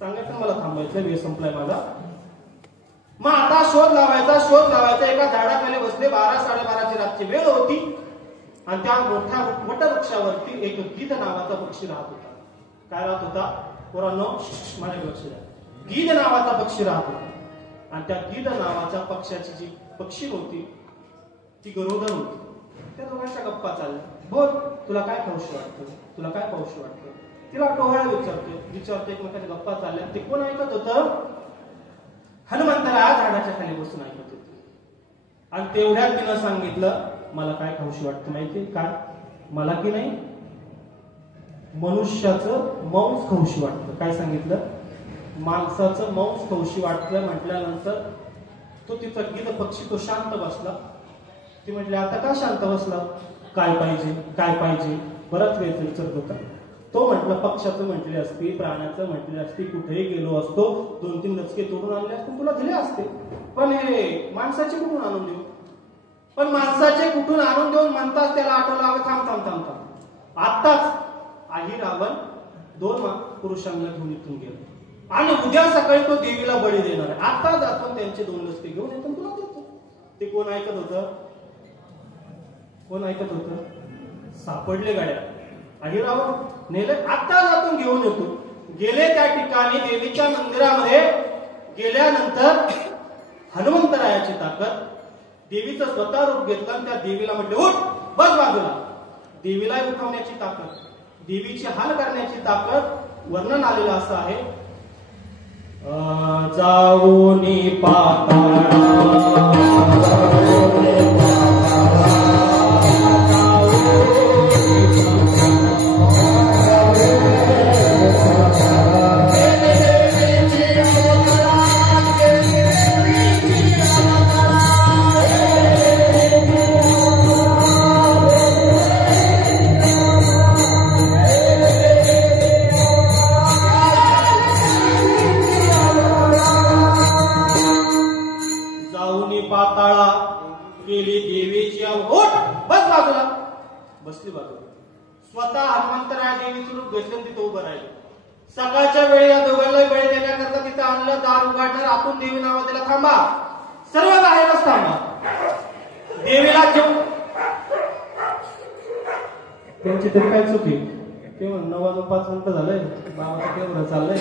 सांगायचं मला, थांबायचं, वेळ संपलाय माझा. मग आता शोध लावायचा. एका झाडाखाली बसले, 12-12:30ची रातची वेळ होती आणि त्या मोठ्या वटवृक्षावरती एक गीध नावाचा पक्षी राहत होता. काय राहत होता पोरांनो? माझ्या लक्ष द्या. गीध नावाचा पक्षी राहत होता आणि त्या गीध नावाच्या पक्षाची जी पक्षी होती ती गरोदर होती. त्या दोघांच्या गप्पा चालल्या. बोल, तुला काय खाऊशी वाटतं, तुला काय पाऊशी वाटतं? तिला टोहाळ विचारतो एकमेकांच्या गप्पा चालल्या. ते कोण ऐकत होतं? हनुमंतराया झाडाच्या खाली बसून ऐकत होते. आणि तेवढ्यात तिनं सांगितलं, मला काय खाऊशी वाटतं माहितीये काय? मला की नाही मनुष्याचं मांस खाऊशी वाटतं. काय सांगितलं? माणसाचं मांस खाऊशी वाटतं. म्हटल्यानंतर तो तिचा गीध पक्षी तो शांत बसला. ती म्हटली, आता का शांत बसला? काय पाहिजे? बराच वेळ विचारत होता. तो म्हटलं, पक्षाचं म्हटले असते, प्राण्याचं म्हटले असते, कुठेही गेलो असतो, 2-3 लचके तोडून आणले असते, तुला दिले असते. पण हे माणसाचे कुठून आणून देऊ? पण माणसाचे कुठून आणून देऊन म्हणताच त्याला आठवलं, थांब. आत्ताच अहिरावण 2 पुरुषांना घेऊन इथून गेला आणि उद्या सकाळी तो देवीला बळी देणार आहे. आता जातो त्यांचे 2 लचके घेऊन येतो, तुला देतो. ते कोण ऐकत होतं? सापडले गाड्या. अहिरावण नेले, आता जातो घेऊन येतो. गेले त्या ठिकाणी देवीच्या मंदिरामध्ये गेल्यानंतर हनुमंतरायाची ताकद, देवीचं स्वतः रूप घेतलं आणि त्या देवीला म्हटले, उठ, बस बाजूला. देवीला उठवण्याची ताकद, देवीची हाल करण्याची ताकद. वर्णन आलेलं असं आहे, जाऊनी पाताळा बसली बाजूला. स्वतः हनुमंतराया देवीचं रूप घेतलं, तिथं उभं राहिलं. सकाळच्या वेळी या दोघांना बळी देण्याकरता तिथं आणलं. दार उघडणार, आतून देवी नावा दिला, थांबा, सर्व बाहेरच थांबा. देवीला घेऊन त्यांची तरी काय चुकी? ते 9:05 झालंय, बाबाचं केवढं चाललंय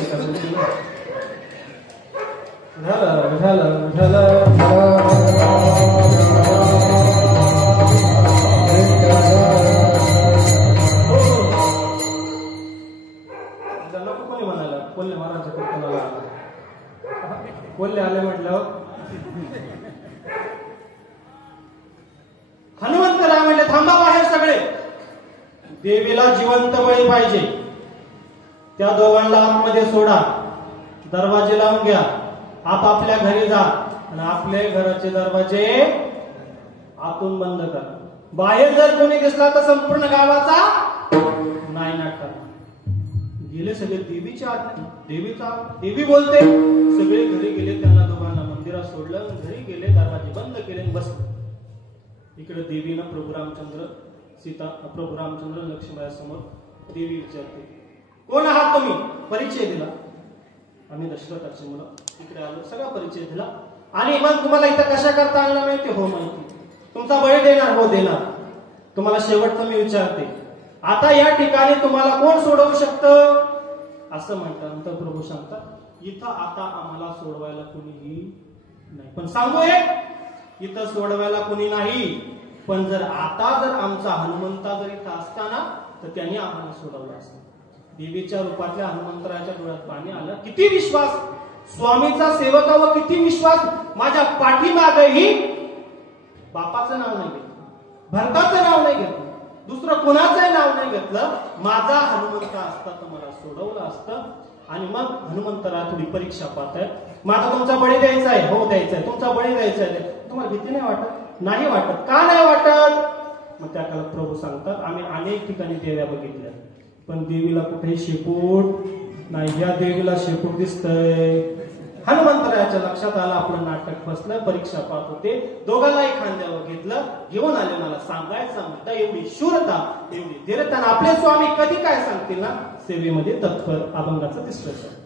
कोल्हे महाराजच्या कीर्तनाला कोल्हे आले म्हटल्यावर हनुमंतराय म्हणले, थांबा बाहेर सगळे, देवीला जिवंत बळी पाहिजे. त्या दोघांना आतमध्ये सोडा, दरवाजे लावून घ्या, आपापल्या घरी जा आणि आपल्या घराचे दरवाजे आतून बंद करा. बाहेर जर कोणी दिसला तर संपूर्ण गावाचा नायनाट करा. गेले सगळे देवीच्या आज्ञा, देवी बोलते, सगळे घरी गेले. त्यांना दोघांना मंदिर मंदिरात सोडलं, घरी गेले, दरवाजे बंद केले आणि बसले. इकडे देवीनं प्रभू रामचंद्र लक्ष्मीबाईसमोर देवी विचारते, कोण आहात तुम्ही? परिचय दिला. आम्ही दशरथाची मुलं. इकडे आलो, सगळा परिचय दिला. आणि मग तुम्हाला इथं कशा करता आणलं माहिती? हो माहिती. तुमचा बळी देणार? हो देणार. तुम्हाला शेवटचं मी विचारते, आता या ठिकाणी तुम्हाला कोण सोडवू शकतं? असं म्हटल्यानंतर प्रभू सांगतात, इथं आता आम्हाला सोडवायला कोणीही नाही. पण सांगू एक, इथं सोडवायला कोणी नाही, पण जर आमचा हनुमंता जर इथं असताना तर त्यांनी आम्हाला सोडवलं असतं. देवीच्या रूपातल्या हनुमंतराच्या डोळ्यात पाणी आलं. किती विश्वास स्वामीचा सेवकावर, किती विश्वास. माझ्या पाठीमागेही बापाचं नाव नाही घेतलं, भरताचं नाव नाही घेतलं, दुसरं कोणाचंही नाव नाही घेतलं. माझा हनुमंत असता तर मला सोडवलं असतं. आणि मग हनुमंतरा थोडी परीक्षा पाहताय. माझा तुमचा बळी द्यायचा आहे? हो द्यायचा आहे. तुमचा बळी द्यायचा आहे. तुम्हाला भीती नाही वाटत? नाही वाटत. का नाही वाटत? मग त्या काळात प्रभू सांगतात, आम्ही अनेक ठिकाणी देव्या बघितल्या, पण देवीला कुठेही शेपूट नाही. या देवीला शेपूट दिसतंय. हनुमंतरायाच्या लक्षात आलं आपलं नाटक फसलं. परीक्षा पाहत होते. दोघांनाही खांद्यावर घेतलं, घेऊन आले. मला सांगायचा मुद्दा, एवढी शूरता, एवढी धीरता. आपले स्वामी कधी काय सांगतील ना, सेवेमध्ये तत्पर. अभंगाचं तिसरं शब्द.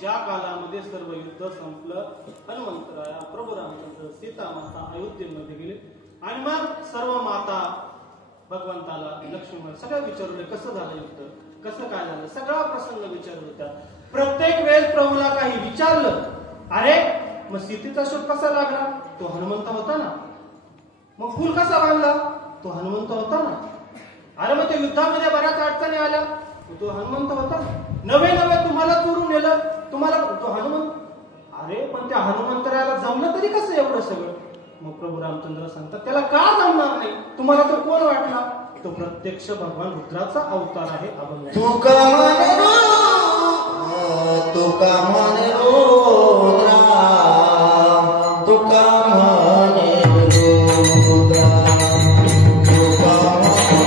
ज्या कालामध्ये सर्व युद्ध संपलं, हनुमंतराया, प्रभू रामचंद्र, सीता माता अयोध्येमध्ये गेले आणि मग सर्व माता भगवंताला, लक्ष्मण सगळं विचारले कसं झालं युद्ध, कसं काय झालं, सगळा प्रसंग विचारत होता. प्रत्येक वेळेस प्रभूला काही विचारलं, अरे मग सीतेचा शोध कसा लागला, तो हनुमंत होता ना. मग फूल कसा बांधला, तो हनुमंत होता ना. अरे मग त्या युद्धामध्ये बऱ्याच अडचणी आल्या, तो हनुमंत होता ना. नवे नवे तुम्हाला चोरून नेलं, तुम्हाला तो हनुमंत. अरे पण त्या हनुमंतराला जमलं तरी कसं एवढं सगळं. मग प्रभू रामचंद्र सांगतात त्याला का जमणार नाही, तुम्हाला तो कोण वाटला, तो प्रत्यक्ष भगवान रुद्राचा अवतार आहे. तुका म्हणे रुद्रा, तुका म्हणे रुद्रा, तुका म्हणे रुद्रा, तुका म्हणे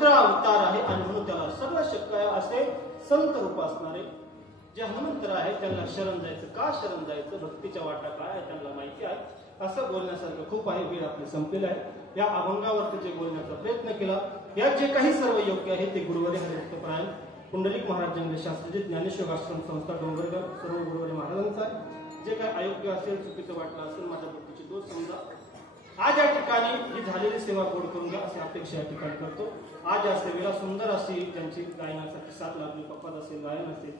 रुद्र अवतार आहे आणि म्हणून त्याला सर्व शक्य आहे असे संत रूप असणारे जे हनुमंतर आहे त्यांना शरण जायचं. का शरण जायचं? भक्तीच्या वाटा काय आहे त्यांना माहिती आहे. असं बोलण्यासारखं खूप आहे. वेळ आपली संपलेला आहे. या अभंगावरती जे बोलण्याचा प्रयत्न केला, यात जे काही सर्व योग्य आहे ते गुरुवारी हरिभक्तपरायण पुंडलिक महाराज जंगले शास्त्रीजी ज्ञानेश्वर आश्रम संस्था डोंगरगाव सर्व गुरुवारी महाराजांचा आहे. जे काही अयोग्य असेल, चुकीचं वाटलं असेल, माझ्या बुद्धीची दोष समजा. आज या ठिकाणी ही झालेली सेवा गोड करून घ्या अशी अपेक्षा या ठिकाणी करतो. आज या सेवेला सुंदर अशी त्यांची गायनासाठी साथ लागली. पप्पात असेल, गायन असेल,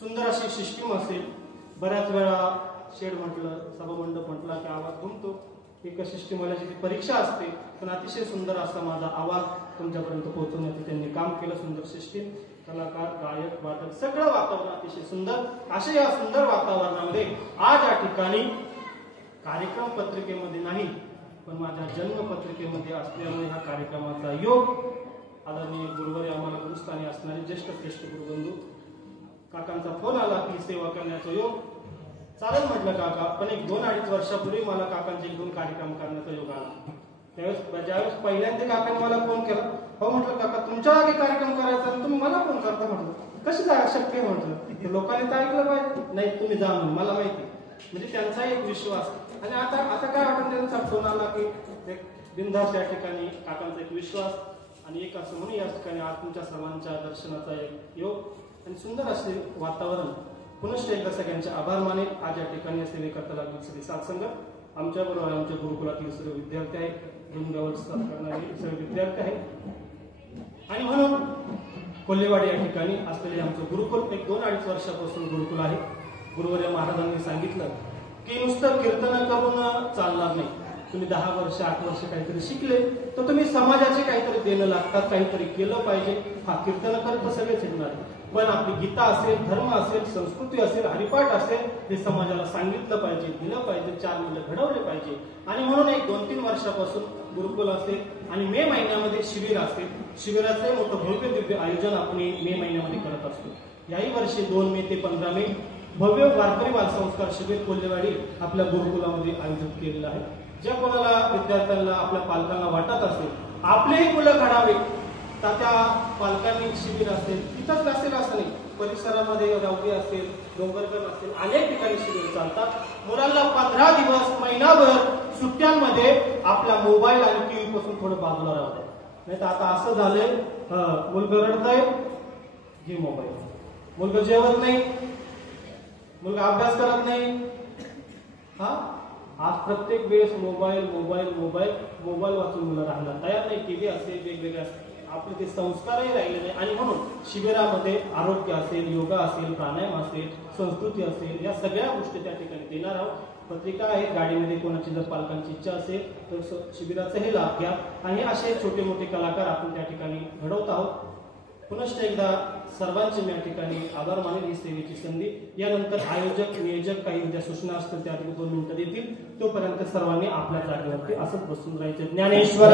सुंदर अशी सिस्टीम असेल. बऱ्याच वेळा शेड म्हटलं, सभामंडप म्हटला की आवाज घुमतो. एक सिस्टीमवाल्याची ती परीक्षा असते, पण अतिशय सुंदर असा माझा आवाज तुमच्यापर्यंत पोहोचवण्याचे त्यांनी काम केलं. सुंदर सिस्टीम, कलाकार, गायक, वादक सगळं वातावरण अतिशय सुंदर. अशा या सुंदर वातावरणामध्ये आज या ठिकाणी कार्यक्रम पत्रिकेमध्ये नाही पण माझ्या जन्मपत्रिकेमध्ये असल्यामुळे हा कार्यक्रमाचा योग आदरणीय गुरुवारी आम्हाला गुरुस्थानी असणारे ज्येष्ठ श्रेष्ठ गुरुबंधू काकांचा फोन आला की सेवा करण्याचा योग चालेल म्हटलं काका. पण एक 2-2.5 वर्षापूर्वी मला काकांचे 2 कार्यक्रम करण्याचा योग आला. ज्यावेळेस पहिल्यांदा काकांनी मला फोन केला, हो म्हटलं काका तुमच्या आधी कार्यक्रम करायचा आणि तुम्ही मला फोन करता म्हटलं. कशी शक्य म्हटलं. लोकांनी तर ऐकलं पाहिजे. नाही तुम्ही जा म्हणून मला माहिती. म्हणजे त्यांचा एक विश्वास. आणि आता काय वाटतं त्यांचा फोन आला की एक बिनधास्त या ठिकाणी काकांचा एक विश्वास आणि एक असं म्हणून या ठिकाणी आज तुमच्या सर्वांच्या दर्शनाचा एक योग आणि सुंदर असे वातावरण. पुनश्च एकदा सगळ्यांचे आभार माने. आज या ठिकाणी सेवेकरता लागली सगळी साथसंगत आमच्या बरोबर आमच्या गुरुकुलातील सर्व विद्यार्थी आहेत, गुरुगावर साथ करणारे सर्व विद्यार्थी आहेत. आणि म्हणून कोल्हेवाडी या ठिकाणी असलेले आमचं गुरुकुल एक 2-2.5 वर्षापासून गुरुकुल आहे. गुरुवर्य महाराजांनी सांगितलं की नुसतं कीर्तन करून चालणार नाही. तुम्ही 10 वर्ष 8 वर्ष काहीतरी शिकले तर तुम्ही समाजाचे काहीतरी देणं लागतात, काहीतरी केलं पाहिजे. हा कीर्तन करत सगळेच येणार, पण आपली गीता असेल, धर्म असेल, संस्कृती असेल, हरिपाठ असेल हे समाजाला सांगितलं पाहिजे, दिलं पाहिजे, 4 मुलं घडवले पाहिजे. आणि म्हणून एक 2-3 वर्षापासून गुरुकुल असेल आणि मे महिन्यामध्ये शिबिर असेल. शिबिराचे मोठं भव्य दिव्य आयोजन आपण मे महिन्यामध्ये करत असतो. याही वर्षी 2 मे ते 15 मे भव्य वारकरी बालसंस्कार शिबिर कोल्हेवाडी आपल्या गुरुकुलामध्ये आयोजित केलेलं आहे. ज्या कोणाला विद्यार्थ्यांना आपल्या पालकांना वाटत असेल आपलेही मुलं घडावे तर त्या पालकांनी शिबिर असेल तिथंच असेल असं नाही, परिसरामध्ये रावगी असेल, डोंगरगड असेल, अनेक ठिकाणी शिबिर चालतात. मुलांना 15 दिवस महिनाभर सुट्ट्यांमध्ये आपला मोबाईल आणि टीव्ही पासून थोडं बाजूला राहतात. नाही तर आता असं झालंय मुलगा रडताय घे मोबाईल, मुलगा जेवत नाही, मुलगा अभ्यास करत नाही. हा आज प्रत्येक वेळेस मोबाईल मोबाईल मोबाईल मोबाईल वाचून मुलं राहायला तयार नाही. टीव्ही असेल, वेगवेगळे आपले ते संस्कारही राहिले नाही. आणि म्हणून शिबिरामध्ये आरोग्य असेल, योगा असेल, प्राणायाम असेल, संस्कृती असेल, या सगळ्या गोष्टी त्या ठिकाणी देणार आहोत. पत्रिका आहे, गाडीमध्ये कोणाची जर पालकांची इच्छा असेल तर शिबिराचाही लाभ घ्या. आणि असे छोटे मोठे कलाकार आपण त्या ठिकाणी घडवत आहोत. पुनश्च एकदा सर्वांचे मी या ठिकाणी आभार मानेल ही सेवेची संधी. यानंतर आयोजक नियोजक काही ज्या सूचना असतील त्या 2 मिनिटं देतील. तोपर्यंत सर्वांनी आपल्या जागेवरती असंच बसून राहायचं. ज्ञानेश्वर